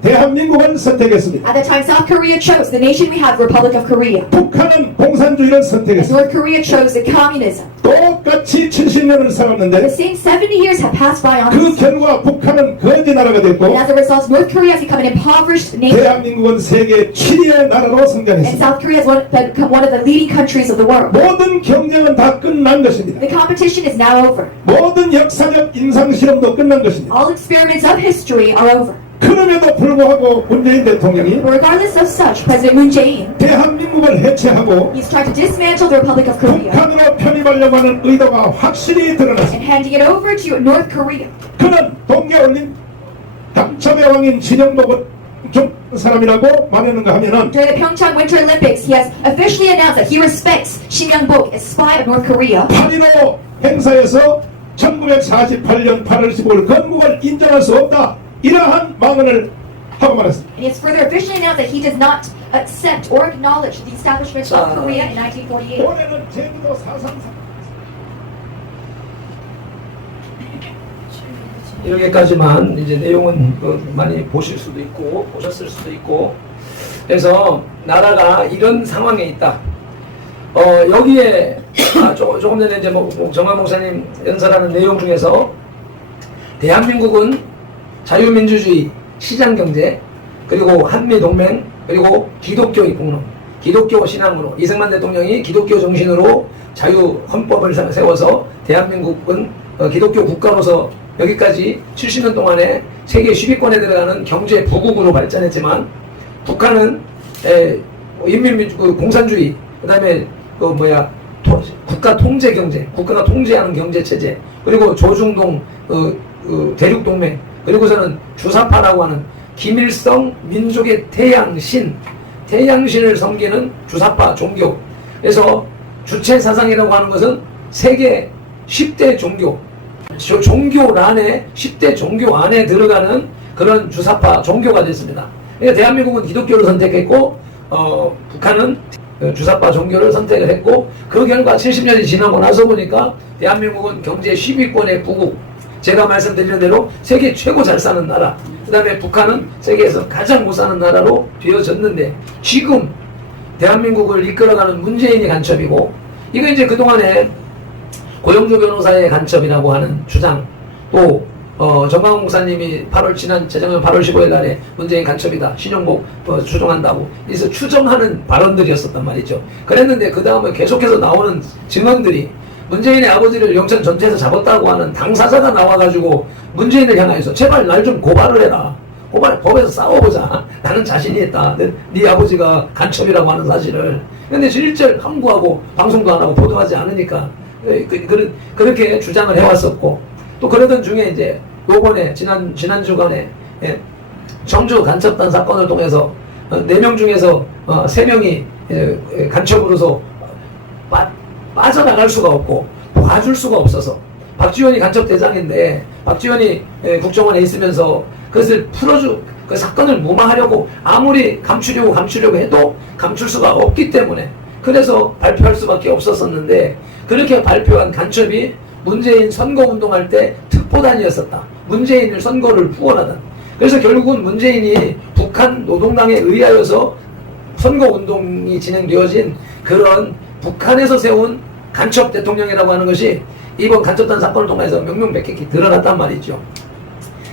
선택했습니다. At that time, South Korea chose the nation we have, Republic of Korea. 북한은 공산주의를 And 선택했습니다. North Korea chose the communism. 똑같이 70년을 The 살았는데 same 70 years have passed by on 그 us. 결과 북한은 거지 나라가 And 됐고 as a result, North Korea has become an impoverished nation. 대한민국은 세계 7위의 나라로 And 성장했습니다. South Korea has become one of the leading countries of the world. 모든 경쟁은 다 끝난 것입니다. The competition is now over. 모든 역사적 임상실험도 끝난 것입니다. All experiments of history are over. 그럼에도 불구하고 문재인 대통령이 But regardless of such, President Moon Jae-in, 대한민국을 해체하고 he's trying to dismantle the Republic of Korea 북한으로 편입하려고 하는 의도가 확실히 드러났습니다. and handing it over to North Korea. 그는 동계올림 당첨의 왕인 진영복은 좀 사람이라고 말하는가 하면은 During the Pyeongchang Winter Olympics, he has officially announced that he respects Shin Myung-bok as spy of North Korea. 8.15 행사에서 1948년 8월 15일 건국을 인정할 수 없다. 이러한 망언을 하고 말았습니다. And he has further officially announced that he does not accept or acknowledge the establishment of Korea in 1948. 올해는 제주도 4.3 이렇게까지만 이제 내용은 많이 보실 수도 있고 보셨을 수도 있고 그래서 나라가 이런 상황에 있다. 여기에 조금 전에 이제 정한 목사님 연설하는 내용 중에서 대한민국은 자유민주주의, 시장경제, 그리고 한미동맹, 그리고 기독교 입국론, 기독교 신앙으로 이승만 대통령이 기독교 정신으로 자유 헌법을 세워서 대한민국은 기독교 국가로서 여기까지 70년 동안에 세계 10위권에 들어가는 경제 부국으로 발전했지만 북한은 공산주의, 그다음에 국가 통제 경제, 국가가 통제하는 경제 체제, 그리고 조중동 대륙동맹, 그리고서는 주사파라고 하는 김일성 민족의 태양신을 섬기는 주사파 종교. 그래서 주체사상이라고 하는 것은 세계 10대 종교, 종교란에 10대 종교 안에 들어가는 그런 주사파 종교가 됐습니다. 그러니까 대한민국은 기독교를 선택했고 북한은 주사파 종교를 선택을 했고 그 결과 70년이 지나고 나서 보니까 대한민국은 경제 10위권의 부국, 제가 말씀드린 대로 세계 최고 잘 사는 나라, 그 다음에 북한은 세계에서 가장 못 사는 나라로 되어졌는데 지금 대한민국을 이끌어가는 문재인이 간첩이고 이거 이제 그동안에 고영조 변호사의 간첩이라고 하는 주장, 또 정광훈 목사님이 지난 재작년 8월 15일 날에 문재인 간첩이다, 신용복 추정한다고 그래서 추정하는 발언들이었었단 말이죠. 그랬는데 그 다음에 계속해서 나오는 증언들이 문재인의 아버지를 영천 전체에서 잡았다고 하는 당사자가 나와가지고 문재인을 향해서 제발 날 좀 고발을 해라. 법에서 싸워보자. 나는 자신이 있다. 네 아버지가 간첩이라고 하는 사실을. 근데 실제 함구하고 방송도 안 하고 보도하지 않으니까 그렇게 주장을 해왔었고 또 그러던 중에 이제 요번에 지난 주간에 청주 간첩단 사건을 통해서 4명 중에서 3명이 간첩으로서 빠져나갈 수가 없고 봐줄 수가 없어서 박지원이 간첩대장인데 박지원이 국정원에 있으면서 그것을 그 사건을 무마하려고 아무리 감추려고 해도 감출 수가 없기 때문에 그래서 발표할 수밖에 없었었는데 그렇게 발표한 간첩이 문재인 선거운동할 때 특보단이었었다. 문재인을 선거를 후원하던. 그래서 결국은 문재인이 북한 노동당에 의하여서 선거운동이 진행되어진 그런 북한에서 세운 간첩 대통령이라고 하는 것이 이번 간첩단 사건을 통해서 명명백백히 드러났단 말이죠.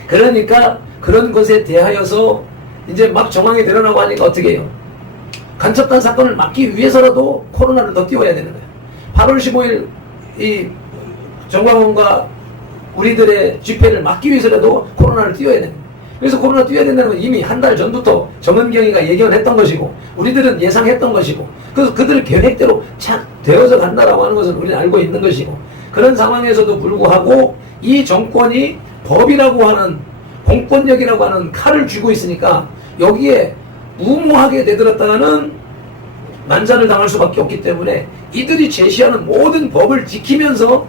그러니까 그런 것에 대하여서 이제 막 정황이 드러나고 하니까 어떻게 해요? 간첩단 사건을 막기 위해서라도 코로나를 더 띄워야 되는 거예요. 8월 15일 이 정광훈과 우리들의 집회를 막기 위해서라도 코로나를 띄워야 됩니다. 그래서 코로나 띄워야 된다는 건 이미 한 달 전부터 정은경이가 예견을 했던 것이고 우리들은 예상했던 것이고 그래서 그들 계획대로 착 되어서 간다라고 하는 것은 우리는 알고 있는 것이고 그런 상황에서도 불구하고 이 정권이 법이라고 하는 공권력이라고 하는 칼을 쥐고 있으니까 여기에 무모하게 내들었다가는 난자를 당할 수밖에 없기 때문에 이들이 제시하는 모든 법을 지키면서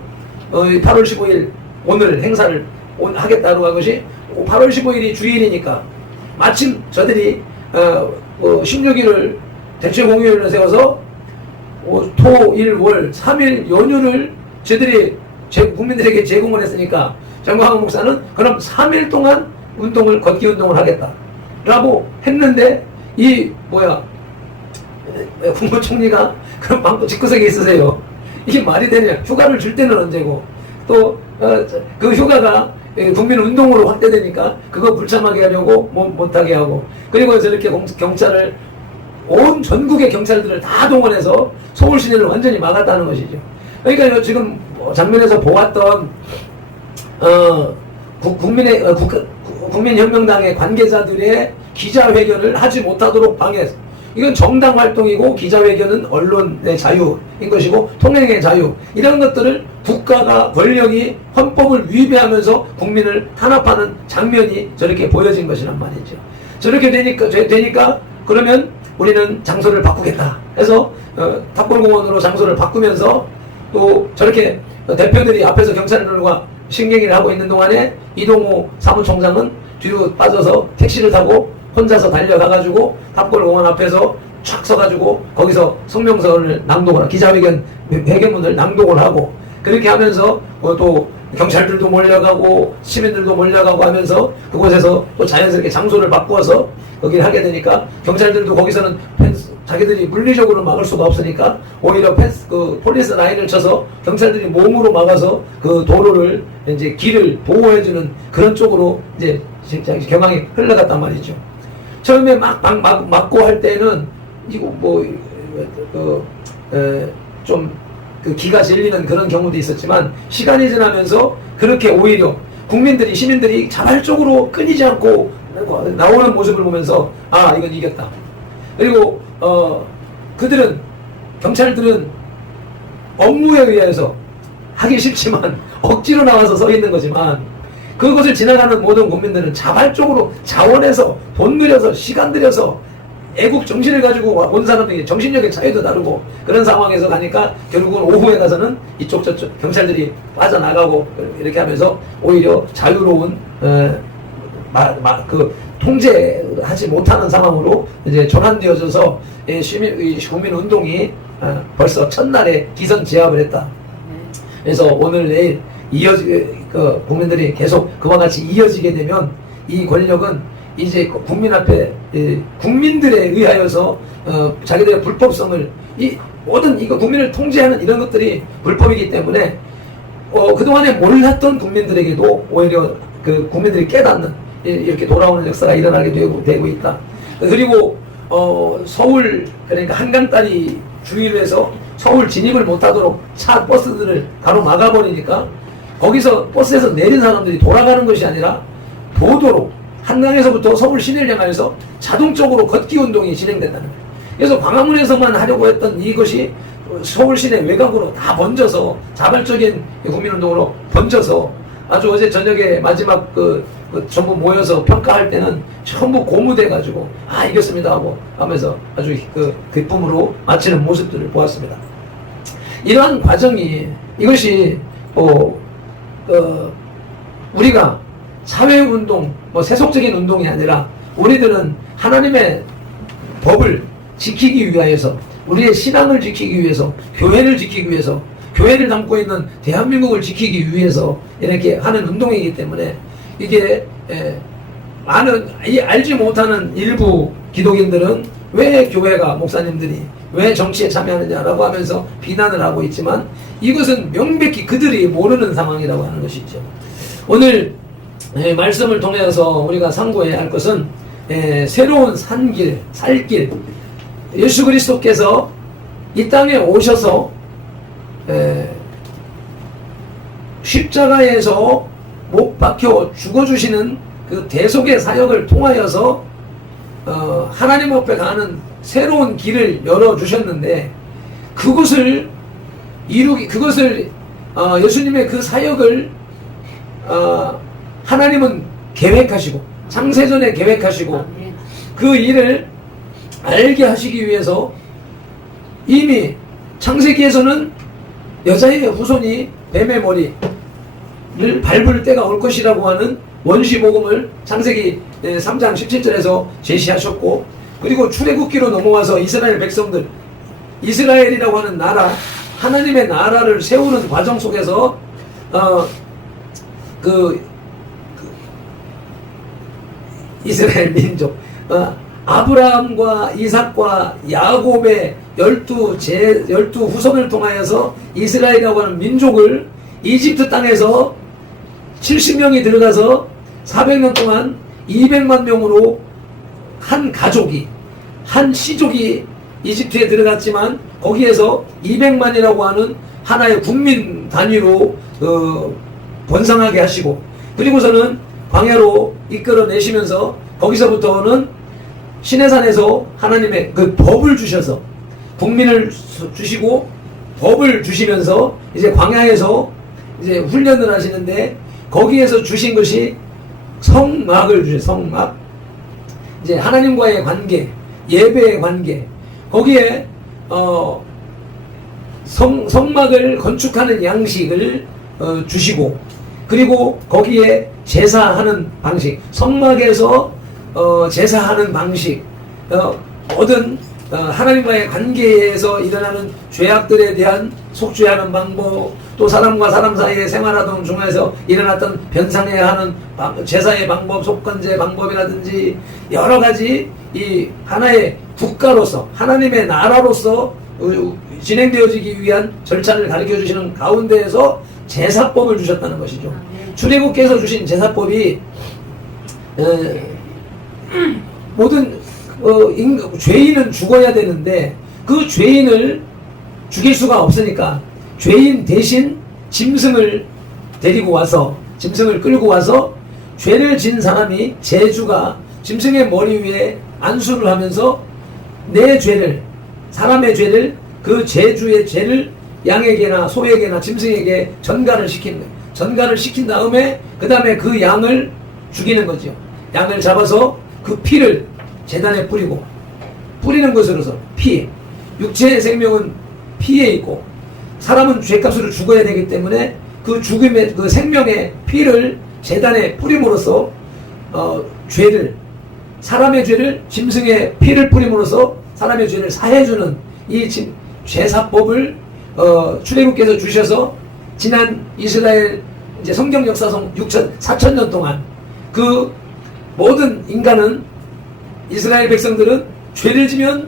8월 15일 오늘 행사를 하겠다고 한 것이 8월 15일이 주일이니까 마침 저들이 16일을 대체 공휴일을 세워서 토, 일, 월 3일 연휴를 저들이 국민들에게 제공을 했으니까 정광훈 목사는 그럼 3일 동안 운동을 걷기 운동을 하겠다라고 했는데 국무총리가 그럼 방금 집구석에 있으세요. 이게 말이 되냐? 휴가를 줄 때는 언제고 또 그 휴가가 국민 운동으로 확대되니까 그거 불참하게 하려고 못하게 하고 그리고 저렇게 경찰을 온 전국의 경찰들을 다 동원해서 서울 시내를 완전히 막았다는 것이죠. 그러니까 지금 장면에서 보았던 국민혁명당의 관계자들의 기자회견을 하지 못하도록 방해했어. 이건 정당 활동이고 기자회견은 언론의 자유인 것이고 통행의 자유 이런 것들을 국가가 권력이 헌법을 위배하면서 국민을 탄압하는 장면이 저렇게 보여진 것이란 말이죠. 저렇게 되니까 그러면 우리는 장소를 바꾸겠다 해서 탑골공원으로 장소를 바꾸면서 또 저렇게 대표들이 앞에서 경찰들과 신경을 하고 있는 동안에 이동호 사무총장은 뒤로 빠져서 택시를 타고 혼자서 달려가가지고 탑골공원 앞에서 촥 서가지고 거기서 성명서를 낭독을 하고 기자회견 회견문을 낭독을 하고 그렇게 하면서 또 경찰들도 몰려가고 시민들도 몰려가고 하면서 그곳에서 또 자연스럽게 장소를 바꾸어서 거기를 하게 되니까 경찰들도 거기서는 자기들이 물리적으로 막을 수가 없으니까 오히려 폴리스 라인을 쳐서 경찰들이 몸으로 막아서 그 도로를 이제 길을 보호해주는 그런 쪽으로 이제 경황이 흘러갔단 말이죠. 처음에 막고 할 때는 이거 좀 기가 질리는 그런 경우도 있었지만 시간이 지나면서 그렇게 오히려 시민들이 자발적으로 끊이지 않고 나오는 모습을 보면서 이건 이겼다. 그리고 경찰들은 업무에 의해서 하기 싫지만 억지로 나와서 서 있는 거지만 그것을 지나가는 모든 국민들은 자발적으로 자원해서 돈 들여서 시간 들여서 애국 정신을 가지고 온 사람들이 정신력의 차이도 다르고 그런 상황에서 가니까 결국은 오후에 가서는 이쪽 저쪽 경찰들이 빠져나가고 이렇게 하면서 오히려 자유로운 통제하지 못하는 상황으로 이제 전환되어져서 국민 운동이 벌써 첫날에 기선 제압을 했다. 그래서 오늘 내일 국민들이 계속 그와 같이 이어지게 되면 이 권력은 이제 국민 앞에 국민들에 의하여서 자기들의 불법성을 모든 이거 국민을 통제하는 이런 것들이 불법이기 때문에 그동안에 몰랐던 국민들에게도 오히려 그 국민들이 깨닫는 이렇게 돌아오는 역사가 일어나게 되고 있다. 그리고 서울 그러니까 한강다리 주위로 해서 서울 진입을 못하도록 버스들을 가로막아버리니까 거기서 버스에서 내린 사람들이 돌아가는 것이 아니라 도도로 한강에서부터 서울 시내를 향하여서 자동적으로 걷기 운동이 진행된다는 거예요. 그래서 광화문에서만 하려고 했던 이것이 서울 시내 외곽으로 다 번져서 자발적인 국민운동으로 번져서 아주 어제 저녁에 마지막 전부 모여서 평가할 때는 전부 고무돼가지고 이겼습니다 하고 하면서 아주 기쁨으로 마치는 모습들을 보았습니다. 이러한 과정이 이것이 우리가 사회운동, 세속적인 운동이 아니라 우리들은 하나님의 법을 지키기 위하여서 우리의 신앙을 지키기 위해서 교회를 지키기 위해서 교회를 담고 있는 대한민국을 지키기 위해서 이렇게 하는 운동이기 때문에 이게 알지 못하는 일부 기독인들은 왜 교회가 목사님들이 왜 정치에 참여하느냐라고 하면서 비난을 하고 있지만 이것은 명백히 그들이 모르는 상황이라고 하는 것이죠. 오늘 말씀을 통해서 우리가 상고해야 할 것은 새로운 산길, 살길, 예수 그리스도께서 이 땅에 오셔서 십자가에서 못 박혀 죽어주시는 그 대속의 사역을 통하여서 하나님 앞에 가는 새로운 길을 열어주셨는데 그것을 예수님의 그 사역을 하나님은 계획하시고 창세전에 계획하시고 그 일을 알게 하시기 위해서 이미 창세기에서는 여자의 후손이 뱀의 머리를 밟을 때가 올 것이라고 하는 원시복음을 창세기 3장 17절에서 제시하셨고, 그리고 출애굽기로 넘어와서 이스라엘 백성들, 이스라엘이라고 하는 나라, 하나님의 나라를 세우는 과정 속에서 이스라엘 민족, 아브라함과 이삭과 야곱의 12 후손을 통하여서 이스라엘이라고 하는 민족을 이집트 땅에서 70명이 들어가서 400년 동안 200만 명으로 한 가족이, 한 시족이 이집트에 들어갔지만 거기에서 200만이라고 하는 하나의 국민 단위로 번성하게 하시고, 그리고서는 광야로 이끌어내시면서 거기서부터는 시내산에서 하나님의 그 법을 주셔서 국민을 주시고 법을 주시면서 이제 광야에서 이제 훈련을 하시는데, 거기에서 주신 것이 성막을 주셔요. 성막. 이제 하나님과의 관계, 예배의 관계. 거기에 성막을 건축하는 양식을 주시고, 그리고 거기에 제사하는 방식, 성막에서 제사하는 방식, 모든 하나님과의 관계에서 일어나는 죄악들에 대한 속죄하는 방법, 또 사람과 사람 사이의 생활하던 중에서 일어났던 변상해야 하는 제사의 방법, 속건제 방법이라든지 여러 가지 이 하나의 국가로서, 하나님의 나라로서 진행되어지기 위한 절차를 가르쳐 주시는 가운데에서 제사법을 주셨다는 것이죠. 출애굽께서 주신 제사법이 모든 죄인은 죽어야 되는데 그 죄인을 죽일 수가 없으니까 죄인 대신 짐승을 데리고 와서, 짐승을 끌고 와서 죄를 진 사람이, 제주가 짐승의 머리 위에 안수를 하면서 내 죄를, 사람의 죄를, 그 제주의 죄를 양에게나 소에게나 짐승에게 전가를 시키는 거예요. 전가를 시킨 다음에 그 다음에 그 양을 죽이는 거죠. 양을 잡아서 그 피를 제단에 뿌리는 것으로서 피, 육체의 생명은 피에 있고 사람은 죄값으로 죽어야 되기 때문에 그 죽음의, 그 생명의 피를 제단에 뿌림으로써 죄를, 사람의 죄를 짐승의 피를 뿌림으로써 사람의 죄를 사해주는 이 제사법을 출애굽께서 주셔서 지난 이스라엘 이제 성경 역사상 4,000년 동안 그 모든 인간은, 이스라엘 백성들은 죄를 지면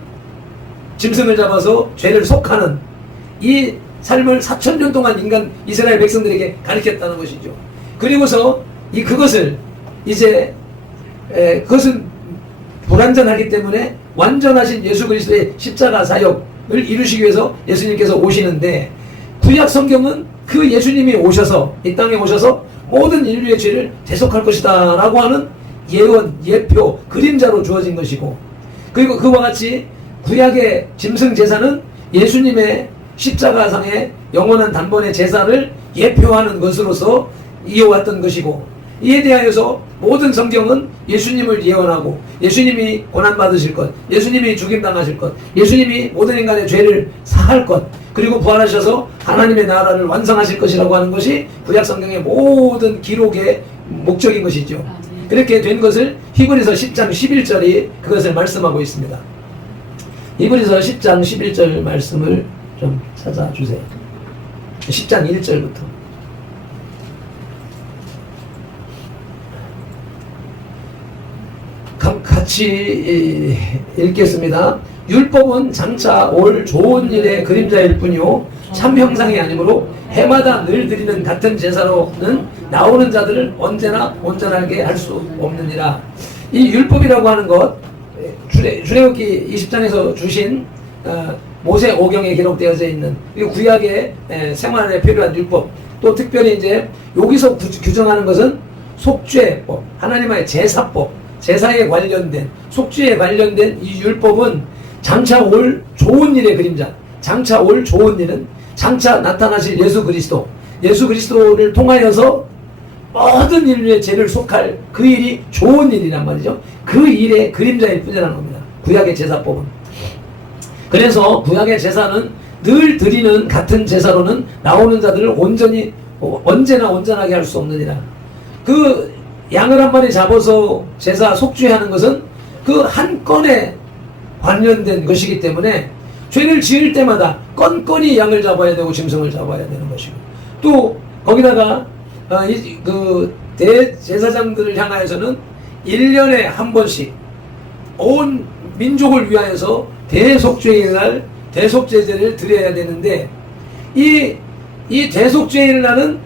짐승을 잡아서 죄를 속하는 이 삶을 4,000년 동안 이스라엘 백성들에게 가르쳤다는 것이죠. 그리고서 그것을 이제 그것은 불완전하기 때문에 완전하신 예수 그리스도의 십자가 사역을 이루시기 위해서 예수님께서 오시는데, 구약 성경은 그 예수님이 오셔서 이 땅에 오셔서 모든 인류의 죄를 대속할 것이다 라고 하는 예언, 예표, 그림자로 주어진 것이고, 그리고 그와 같이 구약의 짐승 제사는 예수님의 십자가상의 영원한 단번의 제사를 예표하는 것으로서 이어왔던 것이고, 이에 대하여서 모든 성경은 예수님을 예언하고 예수님이 고난받으실 것, 예수님이 죽임당하실 것, 예수님이 모든 인간의 죄를 사할 것, 그리고 부활하셔서 하나님의 나라를 완성하실 것이라고 하는 것이 구약 성경의 모든 기록의 목적인 것이죠. 그렇게 된 것을 히브리서 10장 11절이 그것을 말씀하고 있습니다. 히브리서 10장 11절 말씀을 좀 찾아주세요. 10장 1절부터. 같이 읽겠습니다. 율법은 장차 올 좋은 일의 그림자일 뿐이요 참 형상이 아니므로 해마다 늘 드리는 같은 제사로는 나오는 자들을 언제나 온전하게 할 수 없느니라. 이 율법이라고 하는 것 출애굽기 20장에서 주신 모세 오경에 기록되어져 있는 그리고 구약의 생활에 필요한 율법, 또 특별히 이제 여기서 규정하는 것은 속죄법, 하나님의 제사법, 제사에 관련된 속죄에 관련된 이 율법은 장차 올 좋은 일의 그림자, 장차 올 좋은 일은 장차 나타나실 예수 그리스도를 통하여서 모든 인류의 죄를 속할 그 일이 좋은 일이란 말이죠. 그 일의 그림자일 뿐이라는 겁니다. 구약의 제사법은. 그래서 구약의 제사는 늘 드리는 같은 제사로는 나오는 자들을 언제나 온전하게 할 수 없느니라. 그 양을 한 마리 잡아서 제사 속죄하는 것은 그 한 건에 관련된 것이기 때문에 죄를 지을 때마다 건건이 양을 잡아야 되고 짐승을 잡아야 되는 것이고, 또 거기다가 그 대제사장들을 향하여서는 1년에 한 번씩 온 민족을 위하여서 대속죄의 날 대속제제를 드려야 되는데, 이 대속죄의 날은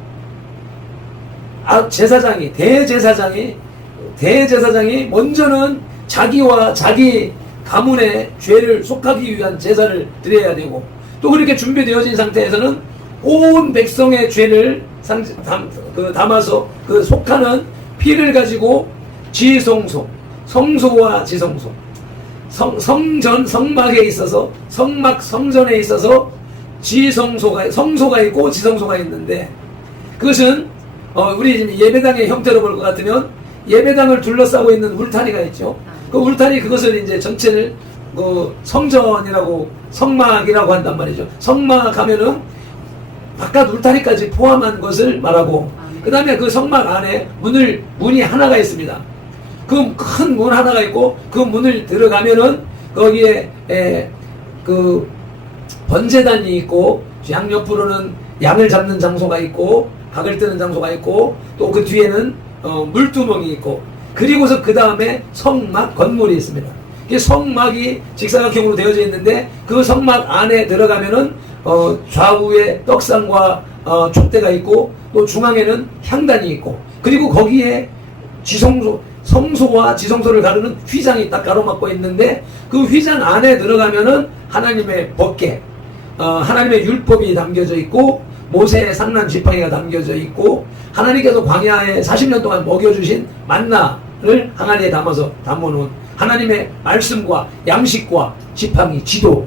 대제사장이 먼저는 자기와 자기 가문의 죄를 속하기 위한 제사를 드려야 되고, 또 그렇게 준비되어진 상태에서는 온 백성의 죄를 담아서 그 속하는 피를 가지고 성소와 지성소, 성막에 있어서 성전에 있어서 성소가 있고 지성소가 있는데, 그것은 우리 지금 예배당의 형태로 볼 것 같으면 예배당을 둘러싸고 있는 울타리가 있죠. 그 울타리, 그것을 이제 전체를 성전이라고, 성막이라고 한단 말이죠. 성막 하면은 바깥 울타리까지 포함한 것을 말하고, 그 다음에 그 성막 안에 문이 하나가 있습니다. 그 큰 문 하나가 있고, 그 문을 들어가면은 거기에 그 번제단이 있고, 양옆으로는 양을 잡는 장소가 있고, 각을 뜨는 장소가 있고, 또 그 뒤에는 물두멍이 있고, 그리고서 그 다음에 성막 건물이 있습니다. 이게 성막이 직사각형으로 되어져 있는데, 그 성막 안에 들어가면은 좌우에 떡상과 촛대가 있고, 또 중앙에는 향단이 있고, 그리고 거기에 성소와 지성소를 가르는 휘장이 딱 가로막고 있는데, 그 휘장 안에 들어가면은 하나님의 법궤, 하나님의 율법이 담겨져 있고, 모세의 상란 지팡이가 담겨져 있고, 하나님께서 광야에 40년 동안 먹여주신 만나를 항아리에 담아놓은 하나님의 말씀과 양식과 지팡이, 지도,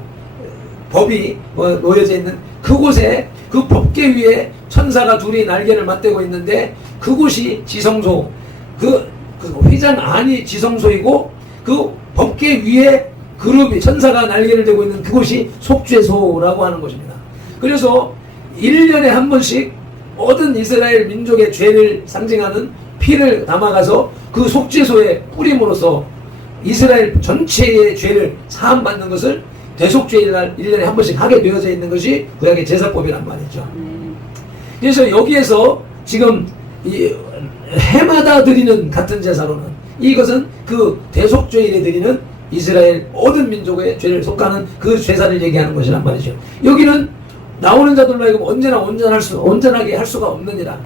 법이 놓여져 있는 그곳에, 그 법궤 위에 천사가 둘이 날개를 맞대고 있는데, 그곳이 지성소, 그 휘장 안이 지성소이고, 그 법궤 위에 그룹이 천사가 날개를 대고 있는 그곳이 속죄소라고 하는 것입니다. 그래서 1년에 한 번씩 모든 이스라엘 민족의 죄를 상징하는 피를 담아가서 그 속죄소에 뿌림으로써 이스라엘 전체의 죄를 사함받는 것을 대속죄의 날 1년에 한 번씩 하게 되어져 있는 것이 구약의 제사법이란 말이죠. 그래서 여기에서 지금 이 해마다 드리는 같은 제사로는, 이것은 그 대속죄일에 드리는 이스라엘 모든 민족의 죄를 속하는 그 제사를 얘기하는 것이란 말이죠. 여기는 나오는 자들로 하여금 언제나 온전하게 할 수가 없느니라.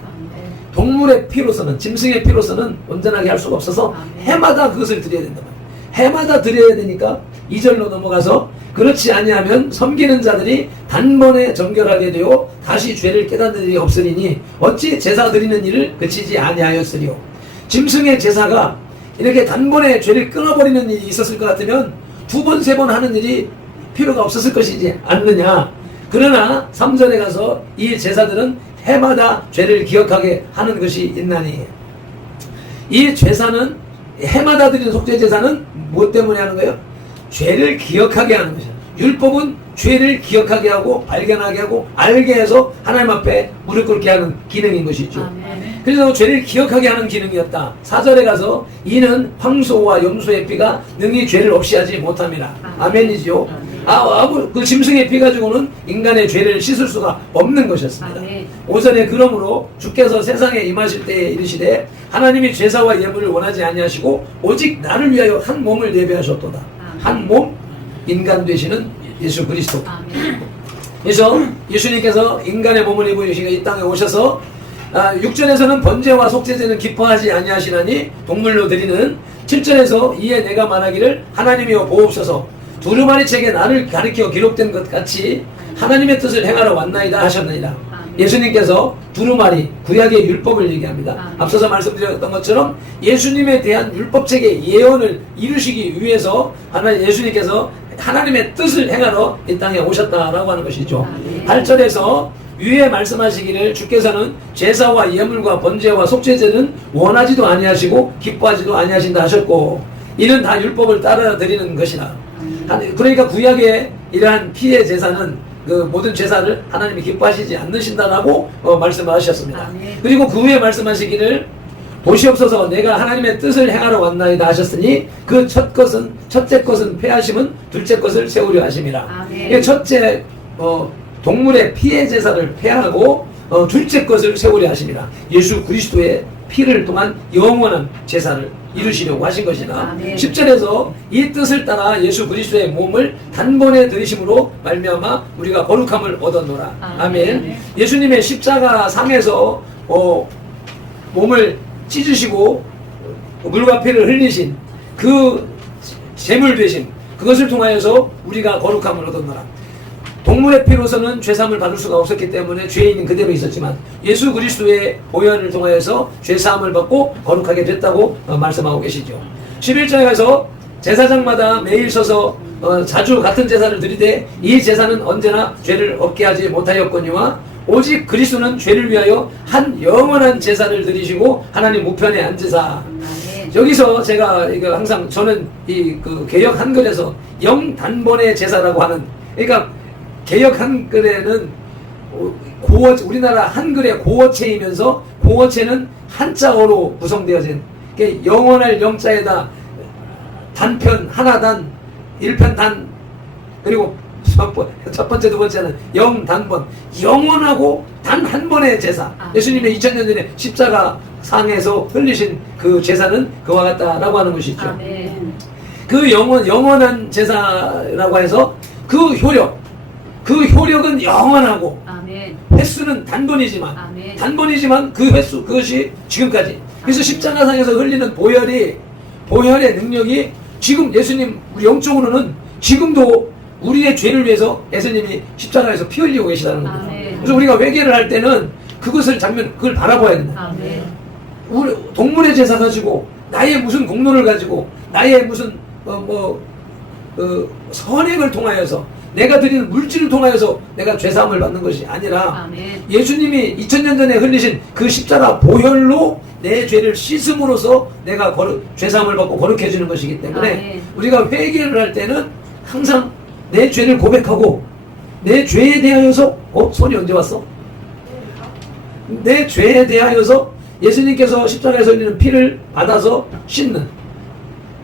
동물의 피로서는, 짐승의 피로서는 온전하게 할 수가 없어서 해마다 그것을 드려야 된다. 해마다 드려야 되니까 2절로 넘어가서, 그렇지 아니하면 섬기는 자들이 단번에 정결하게 되어 다시 죄를 깨닫는 일이 없으리니 어찌 제사 드리는 일을 그치지 아니하였으리요. 짐승의 제사가 이렇게 단번에 죄를 끊어버리는 일이 있었을 것 같으면 2번, 3번 하는 일이 필요가 없었을 것이지 않느냐. 그러나 3절에 가서 이 제사들은 해마다 죄를 기억하게 하는 것이 있나니, 이 제사는, 해마다 드리는 속죄제사는 무엇 때문에 하는 거예요? 죄를 기억하게 하는 것이야. 율법은 죄를 기억하게 하고 발견하게 하고 알게 해서 하나님 앞에 무릎 꿇게 하는 기능인 것이죠. 그래서 죄를 기억하게 하는 기능이었다. 4절에 가서 이는 황소와 염소의 피가 능히 죄를 없이 하지 못함이라. 아멘이죠. 그 짐승의 피 가지고는 인간의 죄를 씻을 수가 없는 것이었습니다. 5절에 그러므로 주께서 세상에 임하실 때에 이르시되 하나님이 제사와 예물을 원하지 아니하시고 오직 나를 위하여 한 몸을 예배하셨도다. 한 몸, 인간 되시는 예수 그리스도. 아멘. 그래서 예수님께서 인간의 몸을 입고 이 땅에 오셔서 6절에서는 번제와 속죄제는 기뻐하지 아니하시나니 동물로 드리는 7절에서 이에 내가 말하기를 하나님이여 보옵소서 두루마리 책에 나를 가리켜 기록된 것 같이 하나님의 뜻을 행하러 왔나이다 하셨나이다. 예수님께서 두루마리 구약의 율법을 얘기합니다. 앞서서 말씀드렸던 것처럼 예수님에 대한 율법책의 예언을 이루시기 위해서 예수님께서 하나님의 뜻을 행하러 이 땅에 오셨다라고 하는 것이죠. 8절에서 위에 말씀하시기를 주께서는 제사와 예물과 번제와 속죄제는 원하지도 아니하시고 기뻐하지도 아니하신다 하셨고 이는 다 율법을 따라 드리는 것이라. 그러니까 구약의 이러한 피의 제사는 그 모든 제사를 하나님이 기뻐하시지 않으신다라고 말씀을 하셨습니다. 그리고 그 후에 말씀하시기를 보시옵소서 내가 하나님의 뜻을 행하러 왔나이다 하셨으니 그 첫째 것은 폐하심은 둘째 것을 세우려 하심이라. 첫째 동물의 피의 제사를 폐하고 둘째 것을 세우려 하심이라. 예수 그리스도의 피를 통한 영원한 제사를 이루시려고 하신 것이나 10절에서 이 뜻을 따라 예수 그리스도의 몸을 단번에 들이심으로 말미암아 우리가 거룩함을 얻었노라. 아멘. 예수님의 십자가 상에서 몸을 찢으시고 물과 피를 흘리신 그 제물 되심 그것을 통하여서 우리가 거룩함을 얻었노라. 동물의 피로서는 죄사함을 받을 수가 없었기 때문에 죄인은 그대로 있었지만 예수 그리스도의 보혈을 통하여서 죄사함을 받고 거룩하게 됐다고 말씀하고 계시죠. 11장에서 제사장마다 매일 서서 자주 같은 제사를 드리되 이 제사는 언제나 죄를 없게 하지 못하였거니와 오직 그리스도는 죄를 위하여 한 영원한 제사를 드리시고 하나님 우편에 앉으사. 여기서 제가 이거 항상 저는 그 개역 한글에서 영단번의 제사라고 하는, 그러니까 개역 한글에는 우리나라 한글의 고어체이면서 고어체는 한자어로 구성되어진 영원할 영자에다 단편 하나단 1편단 그리고 첫 번째 두 번째는 영단번 영원하고 단 한 번의 제사. 예수님의 2000년 전에 십자가 상에서 흘리신 그 제사는 그와 같다라고 하는 것이죠. 그 영원한 제사라고 해서 그 효력은 영원하고 횟수는 단번이지만 그 횟수 그것이 지금까지. 그래서 십자가상에서 흘리는 보혈의 능력이 지금 예수님 우리 영적으로는 지금도 우리의 죄를 위해서 예수님이 십자가에서 피 흘리고 계시다는 겁니다. 그래서 우리가 회개를 할 때는 그걸 바라봐야 된다. 우리 동물의 제사 가지고 나의 무슨 공로를 가지고 나의 무슨 선행을 통하여서 내가 드리는 물질을 통하여서 내가 죄사함을 받는 것이 아니라 예수님이 2000년 전에 흘리신 그 십자가 보혈로 내 죄를 씻음으로써 내가 죄사함을 받고 거룩해지는 것이기 때문에 우리가 회개를 할 때는 항상 내 죄를 고백하고 내 죄에 대하여서 손이 언제 왔어? 내 죄에 대하여서 예수님께서 십자가에서 흘리는 피를 받아서 씻는,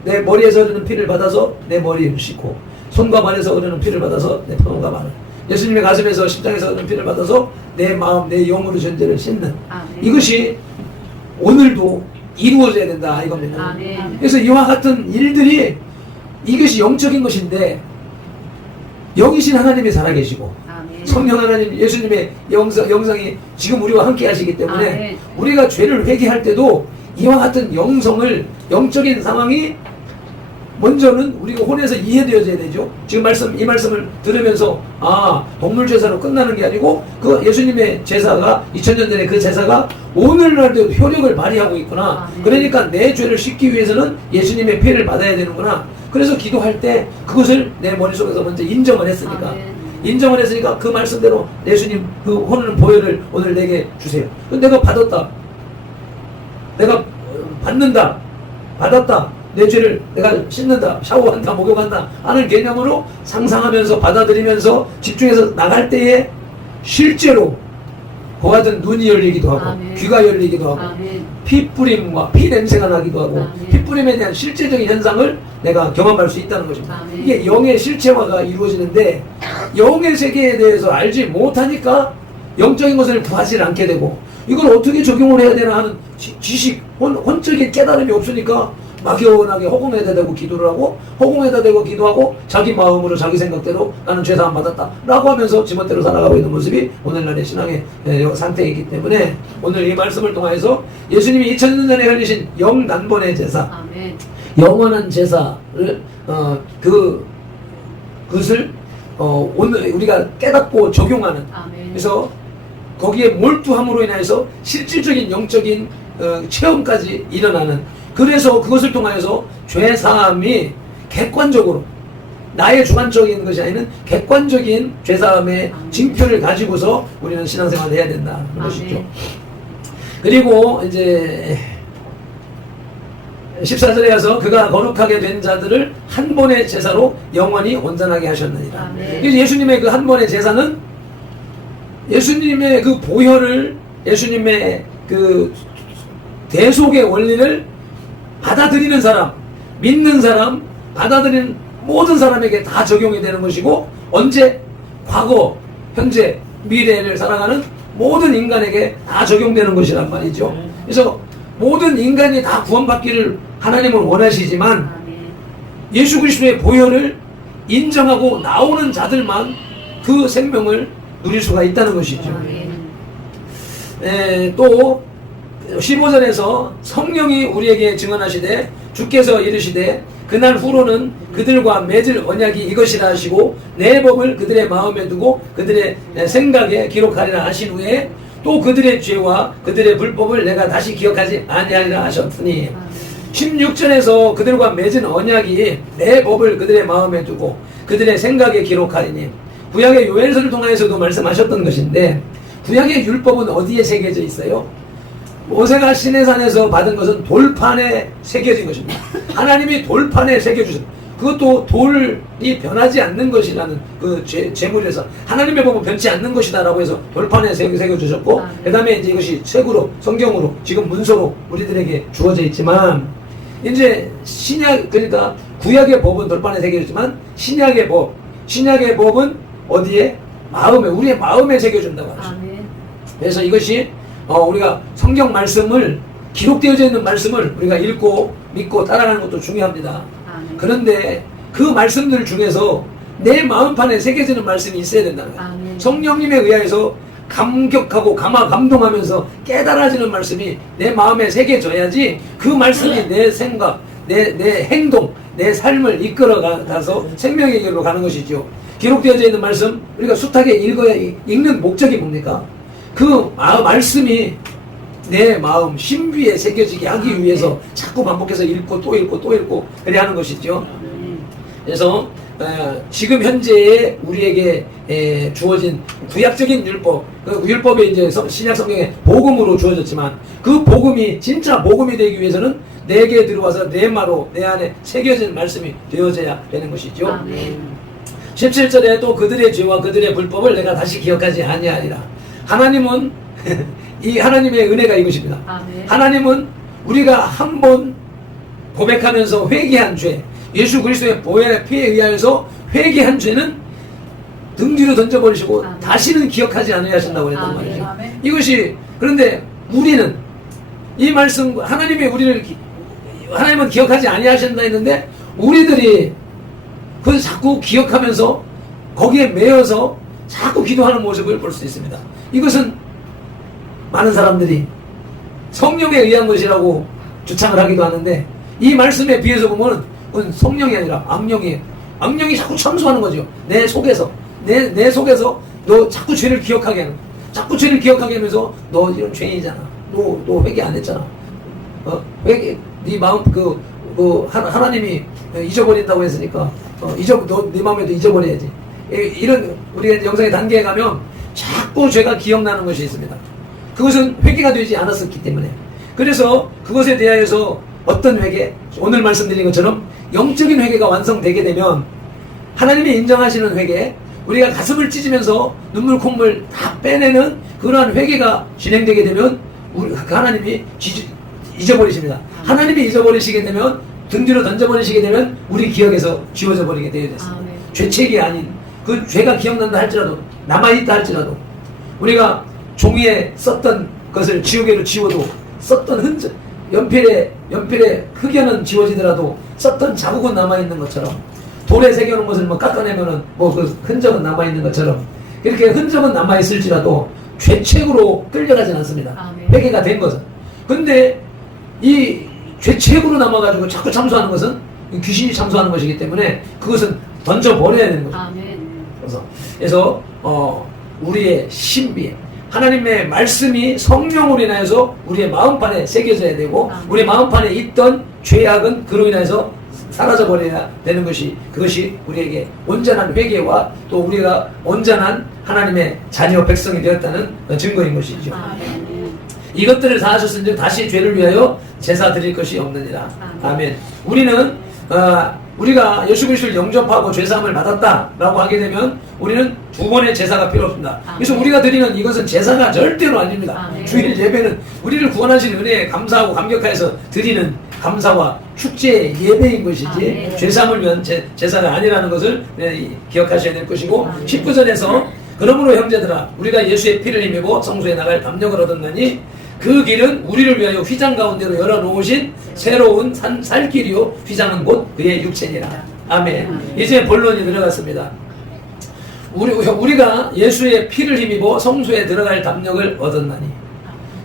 내 머리에서 흐르는 피를 받아서 내 머리를 씻고 손과 발에서 흐르는 피를 받아서 내 손과 발을, 예수님의 가슴에서 십자가에서 흐르는 피를 받아서 내 마음 내 영으로 전제를 씻는, 이것이 오늘도 이루어져야 된다 이겁니다. 그래서 이와 같은 일들이 이것이 영적인 것인데 영이신 하나님이 살아계시고 성령 하나님 예수님의 영성이 지금 우리와 함께 하시기 때문에 우리가 죄를 회개할 때도 이와 같은 영적인 상황이 먼저는 우리가 혼에서 이해되어져야 되죠. 지금 이 말씀을 들으면서 동물 제사로 끝나는 게 아니고 그 예수님의 제사가 2000년 전에 그 제사가 오늘날도 효력을 발휘하고 있구나. 그러니까 내 죄를 씻기 위해서는 예수님의 피를 받아야 되는구나. 그래서 기도할 때 그것을 내 머릿속에서 먼저 인정을 했으니까 그 말씀대로 예수님 그 흐르는 보혈을 오늘 내게 주세요. 내가 받았다. 내가 받았다. 내 죄를 내가 씻는다, 샤워한다, 목욕한다 하는 개념으로 상상하면서 받아들이면서 집중해서 나갈 때에 실제로 그와 같은 눈이 열리기도 하고 귀가 열리기도 하고 피뿌림과 피냄새가 나기도 하고 피뿌림에 대한 실제적인 현상을 내가 경험할 수 있다는 것입니다. 이게 영의 실체화가 이루어지는데 영의 세계에 대해서 알지 못하니까 영적인 것을 구하지 않게 되고 이걸 어떻게 적용을 해야 되나 하는 지식, 혼적인 깨달음이 없으니까 막연하게 허공에다 대고 기도를 하고 허공에다 대고 기도하고 자기 마음으로 자기 생각대로 나는 죄사함 받았다 라고 하면서 지멋대로 살아가고 있는 모습이 오늘날의 신앙의 상태이기 때문에 오늘 이 말씀을 통해서 예수님이 2000년 전에 흘리신 영단번의 제사, 아멘. 영원한 제사를 그것을 오늘 우리가 깨닫고 적용하는, 아멘. 그래서 거기에 몰두함으로 인해서 실질적인 영적인 체험까지 일어나는, 그래서 그것을 통하여서 죄사함이 객관적으로 나의 주관적인 것이 아닌 객관적인 죄사함의 징표를 가지고서 우리는 신앙생활을 해야 된다는 것이죠. 그리고 이제 14절에 가서 그가 거룩하게 된 자들을 한 번의 제사로 영원히 온전하게 하셨느니라. 그래서 예수님의 그 한 번의 제사는 예수님의 그 보혈을, 예수님의 그 대속의 원리를 받아들이는 사람, 믿는 사람, 받아들이는 모든 사람에게 다 적용이 되는 것이고, 언제? 과거, 현재, 미래를 살아가는 모든 인간에게 다 적용되는 것이란 말이죠. 그래서 모든 인간이 다 구원받기를 하나님은 원하시지만 예수 그리스도의 보혈을 인정하고 나오는 자들만 그 생명을 누릴 수가 있다는 것이죠. 또 15절에서 성령이 우리에게 증언하시되 주께서 이르시되 그날 후로는 그들과 맺을 언약이 이것이라 하시고 내 법을 그들의 마음에 두고 그들의 생각에 기록하리라 하신 후에 또 그들의 죄와 그들의 불법을 내가 다시 기억하지 아니하리라 하셨으니, 16절에서 그들과 맺은 언약이 내 법을 그들의 마음에 두고 그들의 생각에 기록하리니, 구약의 요엘서를 통하여서도 말씀하셨던 것인데, 구약의 율법은 어디에 새겨져 있어요? 모세가 시내산에서 받은 것은 돌판에 새겨진 것입니다. 하나님이 돌판에 새겨주셨습니다. 그것도 돌이 변하지 않는 것이라는 그 제물에서 하나님의 법은 변치 않는 것이다 라고 해서 돌판에 새겨주셨고, 그 다음에 이제 이것이 책으로, 성경으로, 지금 문서로 우리들에게 주어져 있지만, 이제 신약, 그러니까 구약의 법은 돌판에 새겨졌지만 신약의 법은 어디에? 마음에, 우리의 마음에 새겨준다고 하죠. 그래서 이것이 우리가 성경 말씀을, 기록되어져 있는 말씀을 우리가 읽고 믿고 따라가는 것도 중요합니다. 그런데 그 말씀들 중에서 내 마음판에 새겨지는 말씀이 있어야 된다는 거예요. 성령님에 의해서 감격하고 감동하면서 깨달아지는 말씀이 내 마음에 새겨져야지 그 말씀이 내 생각, 내 행동, 내 삶을 이끌어가서 생명의 길로 가는 것이죠. 기록되어져 있는 말씀, 우리가 숱하게 읽는 목적이 뭡니까? 그 말씀이 내 마음 신비에 새겨지게 하기 위해서 자꾸 반복해서 읽고 또 읽고 또 읽고 그래 하는 것이죠. 그래서 지금 현재의 우리에게 주어진 구약적인 율법, 그 율법이 이제 신약 성경에 복음으로 주어졌지만 그 복음이 진짜 복음이 되기 위해서는 내게 들어와서 내 마로 내 안에 새겨진 말씀이 되어져야 되는 것이죠. 17절에 또 그들의 죄와 그들의 불법을 내가 다시 기억하지 아니하리라. 하나님은 이 하나님의 은혜가 이것입니다. 하나님은 우리가 한번 고백하면서 회개한 죄, 예수 그리스도의 보혈의 피에 의하여서 회개한 죄는 등 뒤로 던져버리시고 다시는 기억하지 않으려 하신다고 했단 말이죠. 이것이, 그런데 우리는 이 말씀, 하나님은 기억하지 아니하신다 했는데 우리들이 그걸 자꾸 기억하면서 거기에 매여서 자꾸 기도하는 모습을 볼 수 있습니다. 이것은 많은 사람들이 성령에 의한 것이라고 주창을 하기도 하는데, 이 말씀에 비해서 보면 그건 성령이 아니라 악령이에요. 악령이 자꾸 참소하는 거죠. 내 속에서 내 속에서 너 자꾸 죄를 기억하게 하는, 자꾸 죄를 기억하게 하면서 너 이런 죄인이잖아, 너 회개 안 했잖아, 회개, 네 마음 하나님이 잊어버린다고 했으니까 너 네 마음에도 잊어버려야지. 이런, 우리가 영상의 단계에 가면 자꾸 죄가 기억나는 것이 있습니다. 그것은 회개가 되지 않았었기 때문에. 그래서 그것에 대하여서 어떤 회개, 오늘 말씀드린 것처럼 영적인 회개가 완성되게 되면 하나님이 인정하시는 회개, 우리가 가슴을 찢으면서 눈물 콧물 다 빼내는 그러한 회개가 진행되게 되면 하나님이 잊어버리십니다. 하나님이 잊어버리시게 되면, 등 뒤로 던져버리시게 되면 우리 기억에서 지워져 버리게 되어 있습니다. 죄책이 아닌 그 죄가 기억난다 할지라도, 남아있다 할지라도, 우리가 종이에 썼던 것을 지우개로 지워도 썼던 흔적, 연필에 흑연은 지워지더라도 썼던 자국은 남아있는 것처럼, 돌에 새겨놓은 것을 뭐 깎아내면은 뭐 그 흔적은 남아있는 것처럼, 이렇게 흔적은 남아있을지라도 죄책으로 끌려가진 않습니다. 아멘. 회개가 된 것은. 근데 이 죄책으로 남아가지고 자꾸 참소하는 것은 귀신이 참소하는 것이기 때문에 그것은 던져버려야 되는 거죠. 아멘. 그래서 우리의 신비, 하나님의 말씀이 성령으로 인하여서 우리의 마음판에 새겨져야 되고, 우리 마음판에 있던 죄악은 그로 인해서 사라져 버려야 되는 것이, 그것이 우리에게 온전한 회개와 또 우리가 온전한 하나님의 자녀 백성이 되었다는 증거인 것이죠. 이것들을 다 하셨은즉 다시 죄를 위하여 제사 드릴 것이 없느니라. 아멘. 우리는 우리가 예수 그리스도를 영접하고 죄사함을 받았다라고 하게 되면 우리는 두 번의 제사가 필요 없습니다. 그래서 우리가 드리는 이것은 제사가 절대로 아닙니다. 주일 예배는 우리를 구원하신 은혜에 감사하고 감격하여서 드리는 감사와 축제 예배인 것이지 죄사함을 위한 제사가 아니라는 것을 기억하셔야 될 것이고, 19절에서 그러므로 형제들아 우리가 예수의 피를 힘입어 성소에 나갈 담력을 얻었나니 그 길은 우리를 위하여 휘장 가운데로 열어놓으신 새로운 살길이요 휘장은 곧 그의 육체니라. 아멘. 이제 본론이 들어갔습니다. 우리가 예수의 피를 힘입어 성소에 들어갈 담력을 얻었나니,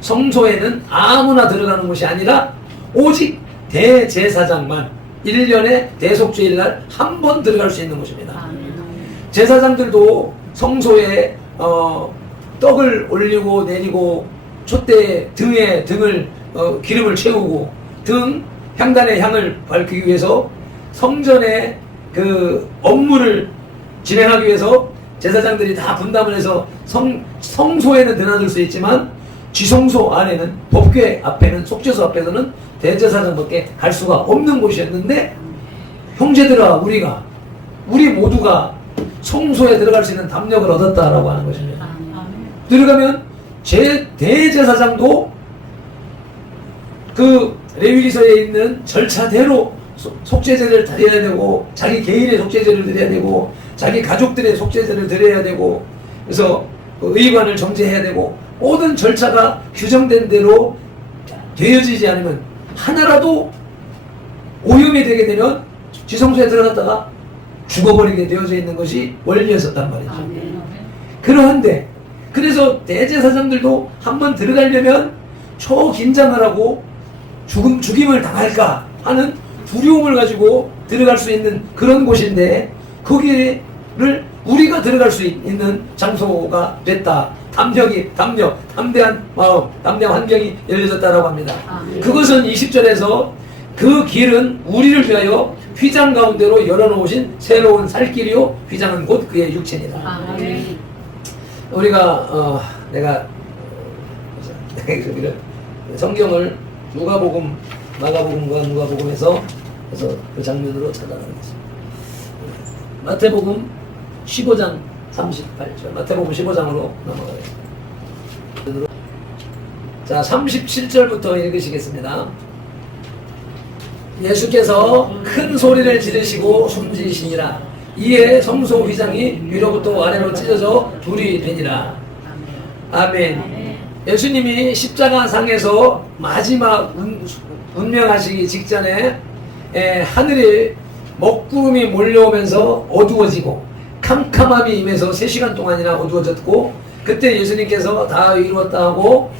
성소에는 아무나 들어가는 것이 아니라 오직 대제사장만 1년에 대속죄일날 한 번 들어갈 수 있는 것입니다. 제사장들도 성소에 떡을 올리고 내리고 촛대 등에 기름을 채우고 향단의 향을 밝히기 위해서 성전의 그 업무를 진행하기 위해서 제사장들이 다 분담을 해서 성소에는 드나들 수 있지만 지성소 안에는, 법궤 앞에는, 속죄소 앞에서는 대제사장밖에 갈 수가 없는 곳이었는데, 형제들아 우리 모두가 성소에 들어갈 수 있는 담력을 얻었다라고 하는 것입니다. 들어가면 대제사장도 그 레위기서에 있는 절차대로 속죄제를 드려야 되고, 자기 개인의 속죄제를 드려야 되고, 자기 가족들의 속죄제를 드려야 되고, 그래서 의관을 정제해야 되고, 모든 절차가 규정된 대로 되어지지 않으면 하나라도 오염이 되게 되면 지성소에 들어갔다가 죽어버리게 되어져 있는 것이 원리였었단 말이죠. 그러한데 그래서 대제사장들도 한번 들어가려면 초긴장을 하고 죽임을 당할까 하는 두려움을 가지고 들어갈 수 있는 그런 곳인데, 거기를 우리가 들어갈 수 있는 장소가 됐다. 담대한 마음, 담대한 환경이 열려졌다라고 합니다. 그것은 20절에서 그 길은 우리를 위하여 휘장 가운데로 열어놓으신 새로운 살길이요 휘장은 곧 그의 육체니라. 우리가 내가 성경을 누가복음, 마가복음과 누가복음에서 그래서 그 장면으로 찾아가겠습니다. 마태복음 15장 38절, 마태복음 15장으로 넘어가겠습니다. 자, 37절부터 읽으시겠습니다. 예수께서 큰 소리를 지르시고 숨지시니라. 이에 성소 휘장이 위로부터 아래로 찢어져 둘이 되니라. 아멘. 예수님이 십자가상에서 마지막 운명하시기 직전에 하늘에 먹구름이 몰려오면서 어두워지고 캄캄함이 임해서 3시간 동안이나 어두워졌고, 그때 예수님께서 다 이루었다 하고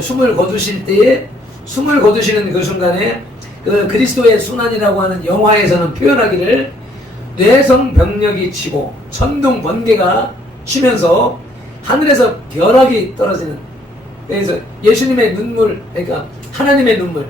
숨을 거두실 때에, 숨을 거두시는 그 순간에 그 그리스도의 순환이라고 하는 영화에서는 표현하기를 뇌성병력이 치고 천둥 번개가 치면서 하늘에서 벼락이 떨어지는, 그래서 예수님의 눈물, 그러니까 하나님의 눈물,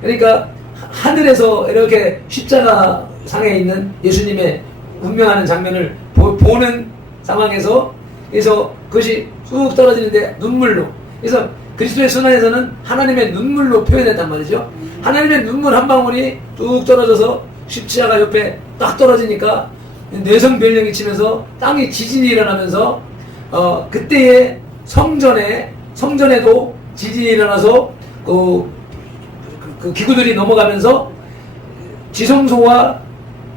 그러니까 하늘에서 이렇게 십자가 상에 있는 예수님의 운명하는 장면을 보는 상황에서, 그래서 그것이 쭉 떨어지는데 눈물로, 그래서 그리스도의 순환에서는 하나님의 눈물로 표현했단 말이죠. 하나님의 눈물 한 방울이 뚝 떨어져서 십자가 옆에 딱 떨어지니까 뇌성변력이 치면서 땅에 지진이 일어나면서 그때의 성전에도 지진이 일어나서 그 기구들이 넘어가면서 지성소와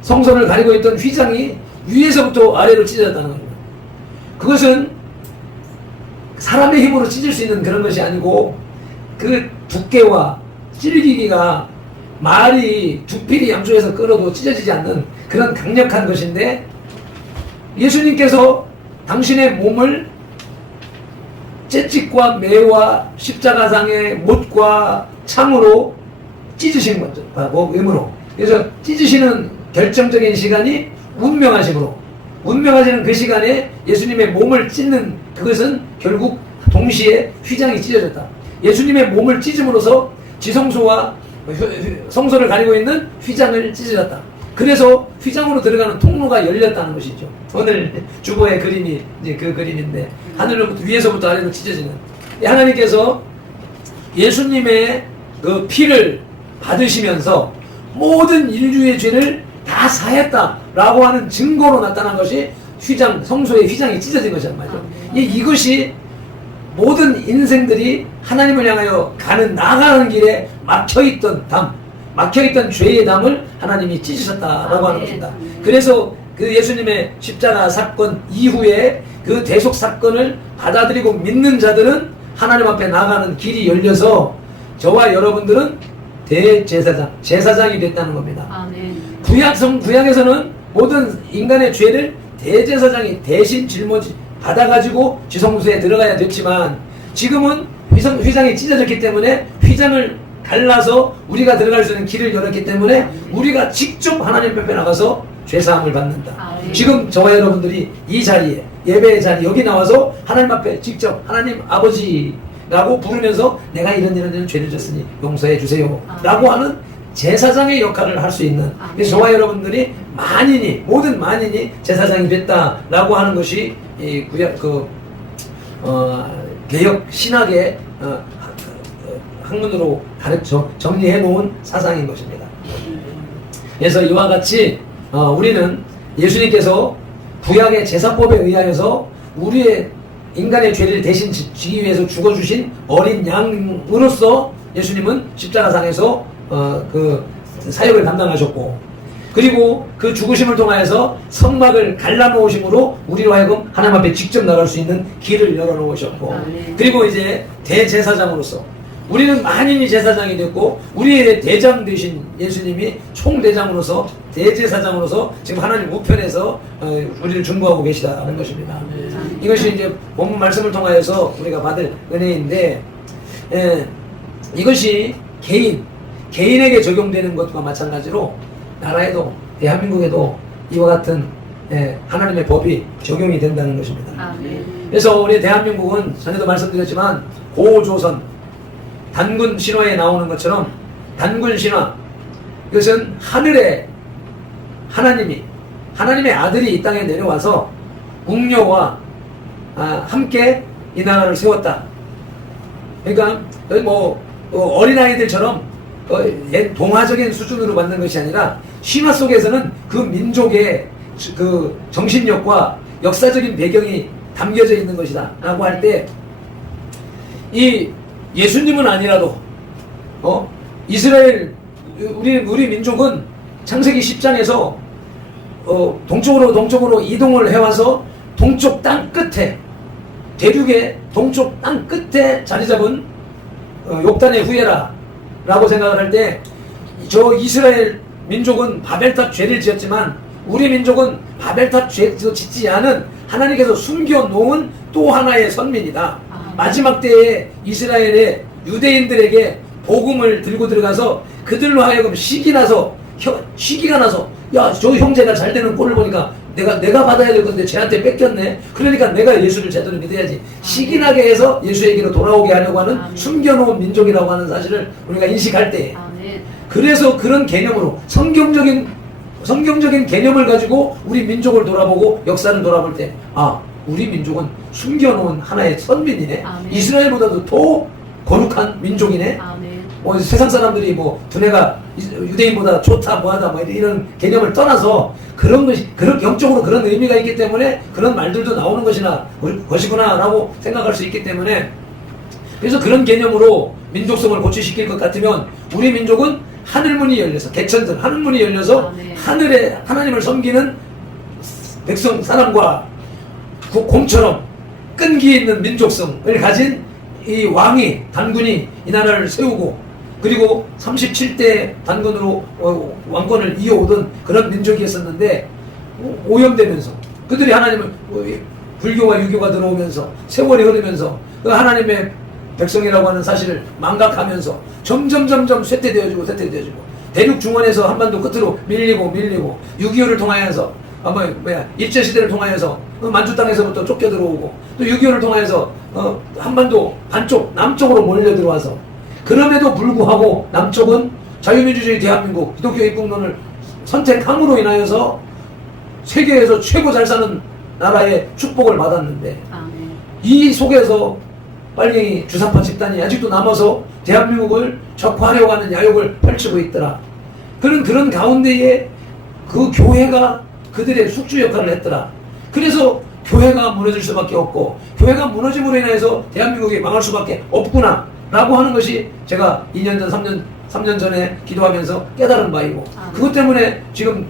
성전을 가리고 있던 휘장이 위에서부터 아래로 찢어졌다는 겁니다. 그것은 사람의 힘으로 찢을 수 있는 그런 것이 아니고 그 두께와 찔기기가 말이 두필이 양쪽에서 끌어도 찢어지지 않는 그런 강력한 것인데 예수님께서 당신의 몸을 채찍과 매와 십자가상의 못과 창으로 찢으신 거죠. 몸으로. 그래서 찢으시는 결정적인 시간이 운명하심으로. 운명하시는 그 시간에 예수님의 몸을 찢는 그것은 결국 동시에 휘장이 찢어졌다. 예수님의 몸을 찢음으로써 지성소와 성소를 가리고 있는 휘장을 찢어졌다. 그래서 휘장으로 들어가는 통로가 열렸다는 것이죠. 오늘 주보의 그림이 이제 그 그림인데 하늘로부터 위에서부터 아래로 찢어지는 하나님께서 예수님의 그 피를 받으시면서 모든 인류의 죄를 다 사했다라고 하는 증거로 나타난 것이 휘장, 성소의 휘장이 찢어진 것이란 말이죠. 이것이 모든 인생들이 하나님을 향하여 나아가는 길에 막혀있던 담, 막혀있던 죄의 담을 하나님이 찢으셨다라고 하는 것입니다. 그래서 그 예수님의 십자가 사건 이후에 그 대속 사건을 받아들이고 믿는 자들은 하나님 앞에 나아가는 길이 열려서 저와 여러분들은 대제사장, 제사장이 됐다는 겁니다. 아멘. 구약에서는 모든 인간의 죄를 대제사장이 대신 짊어지 받아가지고 지성소에 들어가야 됐지만 지금은 휘장이 찢어졌기 때문에 휘장을 갈라서 우리가 들어갈 수 있는 길을 열었기 때문에 우리가 직접 하나님 앞에 나가서 죄사함을 받는다. 지금 저와 여러분들이 이 자리에 예배의 자리 여기 나와서 하나님 앞에 직접 하나님 아버지라고 부르면서 내가 이런 죄를 졌으니 용서해 주세요 라고 하는 제사장의 역할을 할 수 있는 그래서 저와 여러분들이 모든 만인이 제사장이 됐다라고 하는 것이 이 구약 개혁 신학의 학문으로 정리해 놓은 사상인 것입니다. 그래서 이와 같이 우리는 예수님께서 구약의 제사법에 의하여서 우리의 인간의 죄를 대신 지기 위해서 죽어주신 어린 양으로서 예수님은 십자가상에서 그 사역을 감당하셨고 그리고 그 죽으심을 통하여서 성막을 갈라놓으심으로 우리로 하여금 하나님 앞에 직접 나갈 수 있는 길을 열어놓으셨고 그리고 이제 대제사장으로서 우리는 만인이 제사장이 됐고 우리의 대장 되신 예수님이 총대장으로서 대제사장으로서 지금 하나님 우편에서 우리를 중보하고 계시다는 것입니다. 이것이 이제 본문 말씀을 통하여서 우리가 받을 은혜인데 이것이 개인에게 적용되는 것과 마찬가지로 나라에도 대한민국에도 이와 같은 하나님의 법이 적용이 된다는 것입니다. 그래서 우리 대한민국은 전에도 말씀드렸지만 고조선 단군 신화에 나오는 것처럼 단군 신화 이것은 하늘에 하나님의 아들이 이 땅에 내려와서 웅녀와 함께 이 나라를 세웠다. 그러니까 뭐 어린아이들처럼 동화적인 수준으로 만든 것이 아니라 신화 속에서는 그 민족의 그 정신력과 역사적인 배경이 담겨져 있는 것이다 라고 할 때 이 예수님은 아니라도 이스라엘 우리 민족은 창세기 10장에서 동쪽으로 이동을 해와서 동쪽 땅 끝에 대륙의 동쪽 땅 끝에 자리 잡은 욕단의 후예라 라고 생각을 할 때 저 이스라엘 민족은 바벨탑 죄를 지었지만 우리 민족은 바벨탑 죄도 짓지 않은 하나님께서 숨겨놓은 또 하나의 선민이다. 마지막 때에 이스라엘의 유대인들에게 복음을 들고 들어가서 그들로 하여금 시기가 나서 야, 저 형제가 잘 되는 꼴을 보니까 내가 받아야 될 건데 쟤한테 뺏겼네. 그러니까 내가 예수를 제대로 믿어야지. 시기나게 해서 예수에게로 돌아오게 하려고 하는 숨겨놓은 민족이라고 하는 사실을 우리가 인식할 때 그래서 그런 개념으로 성경적인 개념을 가지고 우리 민족을 돌아보고 역사를 돌아볼 때 우리 민족은 숨겨놓은 하나의 선민이네. 이스라엘보다도 더 거룩한 민족이네. 세상 사람들이 두뇌가 유대인보다 좋다 뭐하다 이런 개념을 떠나서 그런 영적으로 그런 의미가 있기 때문에 그런 말들도 나오는 것이구나 라고 생각할 수 있기 때문에 그래서 그런 개념으로 민족성을 고취시킬 것 같으면 우리 민족은 하늘문이 열려서 개천들 하늘문이 열려서 하늘에 하나님을 섬기는 백성 사람과 곰처럼 끈기 있는 민족성을 가진 이 왕이 단군이 이 나라를 세우고 그리고 37대 단군으로 왕권을 이어오던 그런 민족이었었는데 오염되면서 그들이 하나님을 불교와 유교가 들어오면서 세월이 흐르면서 그 하나님의 백성이라고 하는 사실을 망각하면서 점점 쇠퇴되어지고 대륙 중원에서 한반도 끝으로 밀리고 6.25를 통하여서 일제시대를 통하여서 만주 땅에서부터 쫓겨 들어오고 또 6.25를 통하여서 한반도 반쪽 남쪽으로 몰려 들어와서 그럼에도 불구하고 남쪽은 자유민주주의 대한민국 기독교 입국론을 선택함으로 인하여서 세계에서 최고 잘 사는 나라의 축복을 받았는데 이 속에서 빨갱이 주사파 집단이 아직도 남아서 대한민국을 적화하려고 하는 야욕을 펼치고 있더라. 그런 가운데에 그 교회가 그들의 숙주 역할을 했더라. 그래서 교회가 무너질 수밖에 없고 교회가 무너짐으로 인해서 대한민국이 망할 수밖에 없구나 라고 하는 것이 제가 2년 전 3년 전에 기도하면서 깨달은 바이고 그것 때문에 지금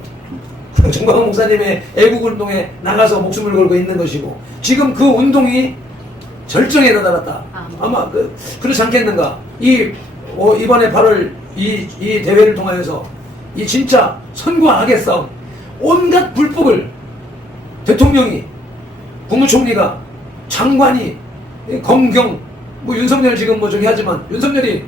정광훈 목사님의 애국운동에 나가서 목숨을 걸고 있는 것이고 지금 그 운동이 절정에 다다랐다. 아마 그렇지 않겠는가. 이번에 8월 이 대회를 통하여서 이 진짜 선과 악의 싸움, 온갖 불법을 대통령이, 국무총리가, 장관이, 검경, 윤석열 지금 저기 하지만 윤석열이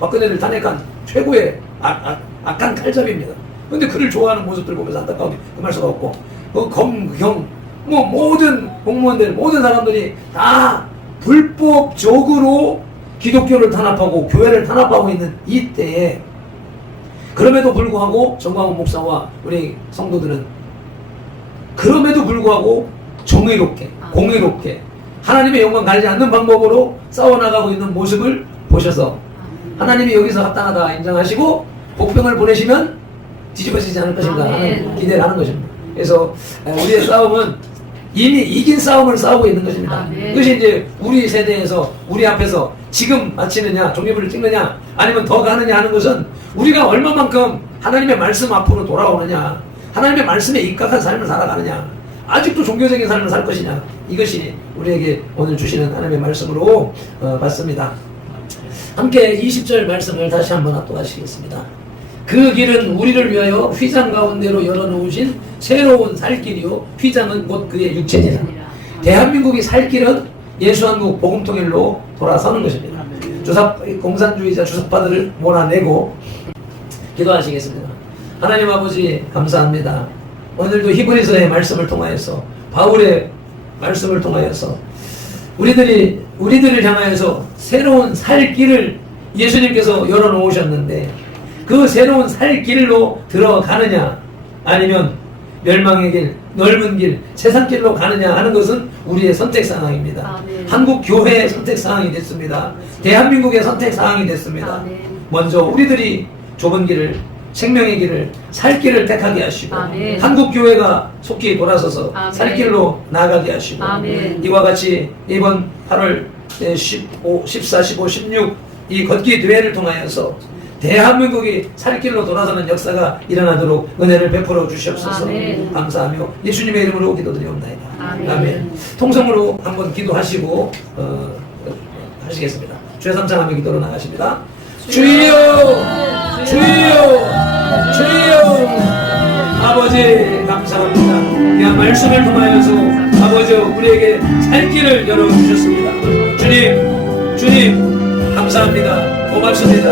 박근혜를 탄핵한 최고의 악한 칼잡이입니다. 근데 그를 좋아하는 모습들 보면서 안타까우게 금할 수가 없고 검경 모든 공무원들 모든 사람들이 다 불법적으로 기독교를 탄압하고 교회를 탄압하고 있는 이때에 그럼에도 불구하고 정광훈 목사와 우리 성도들은 그럼에도 불구하고 정의롭게 공의롭게 하나님의 영광 가리지 않는 방법으로 싸워나가고 있는 모습을 보셔서 하나님이 여기서 합당하다 인정하시고 복병을 보내시면 뒤집어지지 않을 것인가 하는 기대를 하는 것입니다. 그래서 우리의 싸움은 이미 이긴 싸움을 싸우고 있는 것입니다. 그것이 이제 우리 세대에서 우리 앞에서 지금 마치느냐 종이불을 찍느냐 아니면 더 가느냐 하는 것은 우리가 얼마만큼 하나님의 말씀 앞으로 돌아오느냐 하나님의 말씀에 입각한 삶을 살아가느냐 아직도 종교적인 삶을 살 것이냐 이것이 우리에게 오늘 주시는 하나님의 말씀으로 받습니다. 함께 20절 말씀을 다시 한번 합독하시겠습니다. 그 길은 우리를 위하여 휘장 가운데로 열어놓으신 새로운 살 길이요 휘장은 곧 그의 육체니라. 대한민국이 살 길은 예수한국 복음통일로 돌아서는 것입니다. 공산주의자 주사파들을 몰아내고 기도하시겠습니다. 하나님 아버지 감사합니다. 오늘도 히브리서의 말씀을 통하여서 바울의 말씀을 통하여서 우리들을 향하여서 새로운 살 길을 예수님께서 열어놓으셨는데 그 새로운 살 길로 들어가느냐 아니면 멸망의 길, 넓은 길, 세상 길로 가느냐 하는 것은 우리의 선택사항입니다. 한국 교회의 선택사항이 됐습니다. 대한민국의 선택사항이 됐습니다. 먼저 우리들이 좁은 길을 생명의 길을 살 길을 택하게 하시고 한국 교회가 속히 돌아서서 살 길로 나아가게 하시고 이와 같이 이번 8월 14, 15, 16 이 걷기 대회를 통하여서 대한민국이 살 길로 돌아서는 역사가 일어나도록 은혜를 베풀어 주시옵소서. 감사하며 예수님의 이름으로 기도드리옵나이다. 아멘. 통성으로 한번 기도하시고 하시겠습니다. 주여 삼창하며 기도로 나가십니다. 주여 주여 주여 아버지 감사합니다. 이 말씀을 통하여서 아버지 우리에게 살 길을 열어주셨습니다. 주님 감사합니다. 고맙습니다.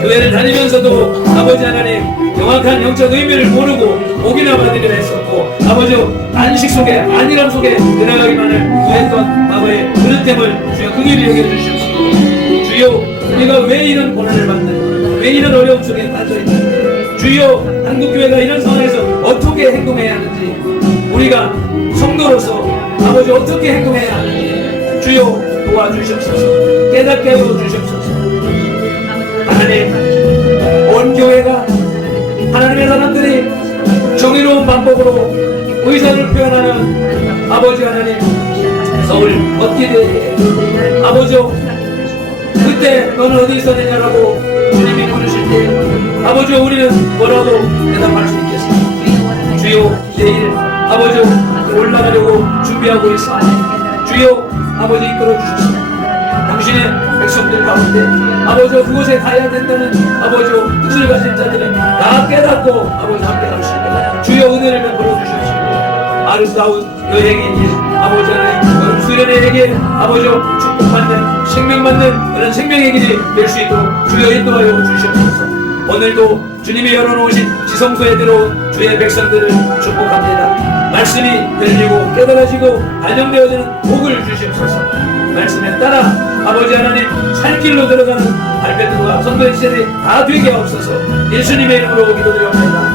교회를 다니면서도 아버지 하나님 명확한 영적 의미를 모르고 오기나 받으려 했었고 아버지 안식 속에 안일함 속에 들어가기만을 구했던 과거의 그릇됨을 주여 긍휼히 여겨주시옵소서. 주여 우리가 왜 이런 고난을 받는 왜 이런 어려움 속에 빠져있는지 주여 한국교회가 이런 상황에서 어떻게 행동해야 하는지 우리가 성도로서 아버지 어떻게 행동해야 하는지 주여 도와주시옵소서. 깨닫게 해주시옵소서. 하나님 온 교회가 하나님의 사람들이 정의로운 방법으로 의사를 표현하는 아버지 하나님 서울 걷기 대회에 아버지 그때 너는 어디 있었느냐라고 주님이 부르실 때 아버지 우리는 뭐라고 대답할 수 있겠습니까? 주여 내일 아버지 올라가려고 준비하고 있습니다. 주여 아버지 이끌어 주셨습니다. 당신의 백성들 가운데 아버지 그곳에 가야 된다는 아버지 뜻을 가진 자들은 다 깨닫고 아버지 함께 갈 수 있게 주여 은혜를 베풀어 주시옵시고 아름다운 여행의 길 아버지 하나님 수련의 길 아버지 축복받는 생명받는 그런 생명의 길이 될 수 있도록 주여 인도하여 주시옵소서. 오늘도 주님이 열어놓으신 지성소에 들어온 주의 백성들을 축복합니다. 말씀이 들리고 깨달아지고 반영되어지는 복을 주시옵소서. 말씀에 따라 아버지 하나님 살 길로 들어가는 발배들과 선도의 시절이 다 되게 하옵소서. 예수님의 이름으로 기도드립니다.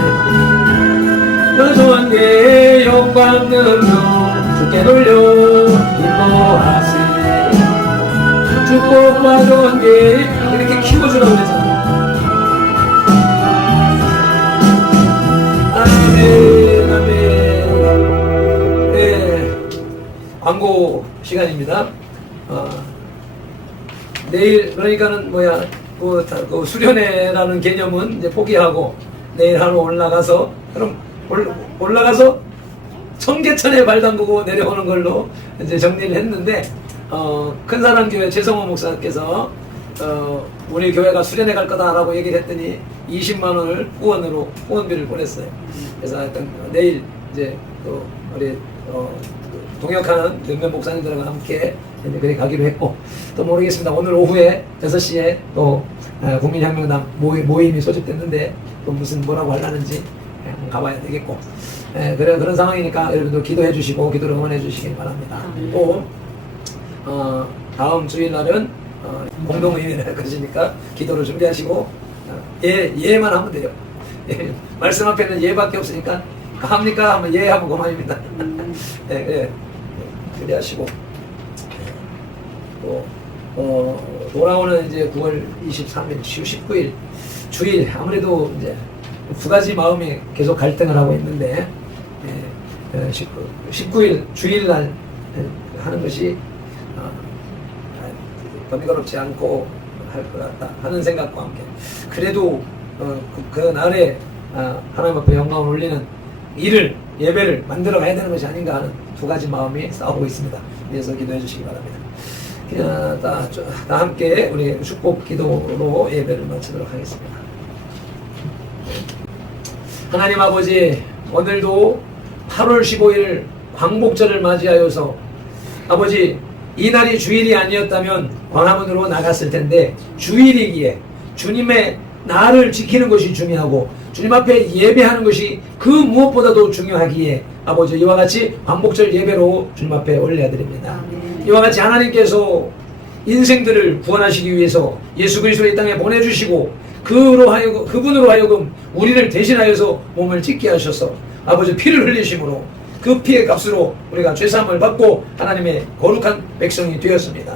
너전의 영광 능력 주께 돌려 인도하시 축복과 존귀 이렇게 키워주라고 그랬잖아. 아멘 아멘. 네, 광고 시간입니다. 내일 그러니까는 그 수련회라는 개념은 이제 포기하고 내일 하루 올라가서 그럼 올라가서 청계천에 발 담그고 내려오는 걸로 이제 정리를 했는데 큰사랑교회 최성호 목사께서 우리 교회가 수련회 갈 거다라고 얘기를 했더니 20만 원을 후원비를 보냈어요. 그래서 하여튼 내일 이제 우리 동역하는 몇몇 목사님들과 함께 이제 그래 가기로 했고 또 모르겠습니다. 오늘 오후에 6시에 또 국민혁명당 모임이 소집됐는데 또 무슨 뭐라고 하려는지 가봐야 되겠고 그런 상황이니까 여러분도 기도해 주시고 기도를 응원해 주시길 바랍니다. 또 다음 주일날은 공동의회를 할 것이니까 기도를 준비하시고 예만 하면 돼요. 말씀 앞에는 예밖에 없으니까 합니까? 하면 예 하면 그만입니다. 그래 하시고 또 돌아오는 이제 9월 23일 19일 주일 아무래도 이제 두 가지 마음이 계속 갈등을 하고 있는데 19일 주일날 하는 것이 번거롭지 않고 할 것 같다 하는 생각과 함께 그래도 그 날에 하나님 앞에 영광을 올리는 일을 예배를 만들어 가야 되는 것이 아닌가 하는 두 가지 마음이 싸우고 있습니다. 위해서 기도해 주시기 바랍니다. 다 함께 우리 축복 기도로 예배를 마치도록 하겠습니다. 하나님 아버지 오늘도 8월 15일 광복절을 맞이하여서 아버지 이 날이 주일이 아니었다면 광화문으로 나갔을 텐데 주일이기에 주님의 날을 지키는 것이 중요하고 주님 앞에 예배하는 것이 그 무엇보다도 중요하기에 아버지 이와 같이 광복절 예배로 주님 앞에 올려드립니다. 이와 같이 하나님께서 인생들을 구원하시기 위해서 예수 그리스도를 이 땅에 보내주시고 그분으로 하여금 우리를 대신하여서 몸을 찢게 하셔서 아버지 피를 흘리심으로 그 피의 값으로 우리가 죄사함을 받고 하나님의 거룩한 백성이 되었습니다.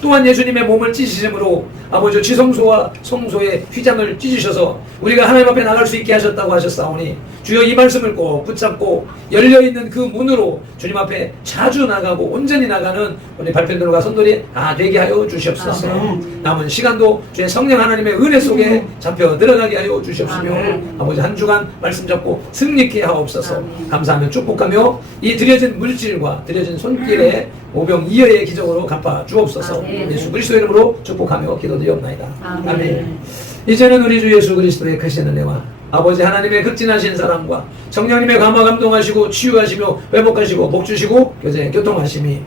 또한 예수님의 몸을 찢으심으로 아버지 지성소와 성소의 휘장을 찢으셔서 우리가 하나님 앞에 나갈 수 있게 하셨다고 하셨사오니 주여 이 말씀을 꼭 붙잡고 열려있는 그 문으로 주님 앞에 자주 나가고 온전히 나가는 우리 발편들과 손들이 다 되게 하여 주시옵소서. 남은 시간도 주의 성령 하나님의 은혜 속에 잡혀 들어가게 하여 주시옵시며 아버지 한 주간 말씀 잡고 승리케 하옵소서. 감사하며 축복하며 이 드려진 물질과 드려진 손길에 오병이어의 기적으로 갚아 주옵소서. 예수 그리스도 이름으로 축복하며 기도드리옵나이다. 아멘. 이제는 우리 주 예수 그리스도의 크신 은혜와 아버지 하나님의 극진하신 사랑과 성령님의 감화 감동하시고 치유하시며 회복하시고 복주시고 교제 교통하심이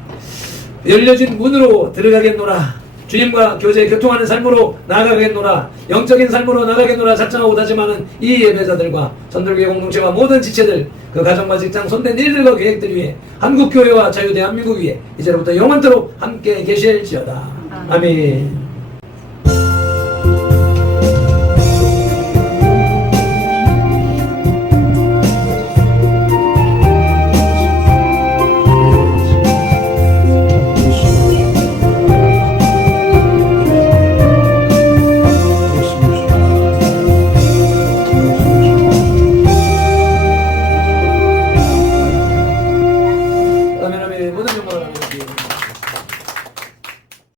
열려진 문으로 들어가겠노라. 주님과 교제 교통하는 삶으로 나아가겠노라. 영적인 삶으로 나아가겠노라 작정하고 다짐하는 이 예배자들과 전도교회 공동체와 모든 지체들 그 가정과 직장 손댄 일들과 계획들 위해 한국교회와 자유대한민국 위에 이제로부터 영원토록 함께 계실지어다. 아멘. 모든 영광을 하나님께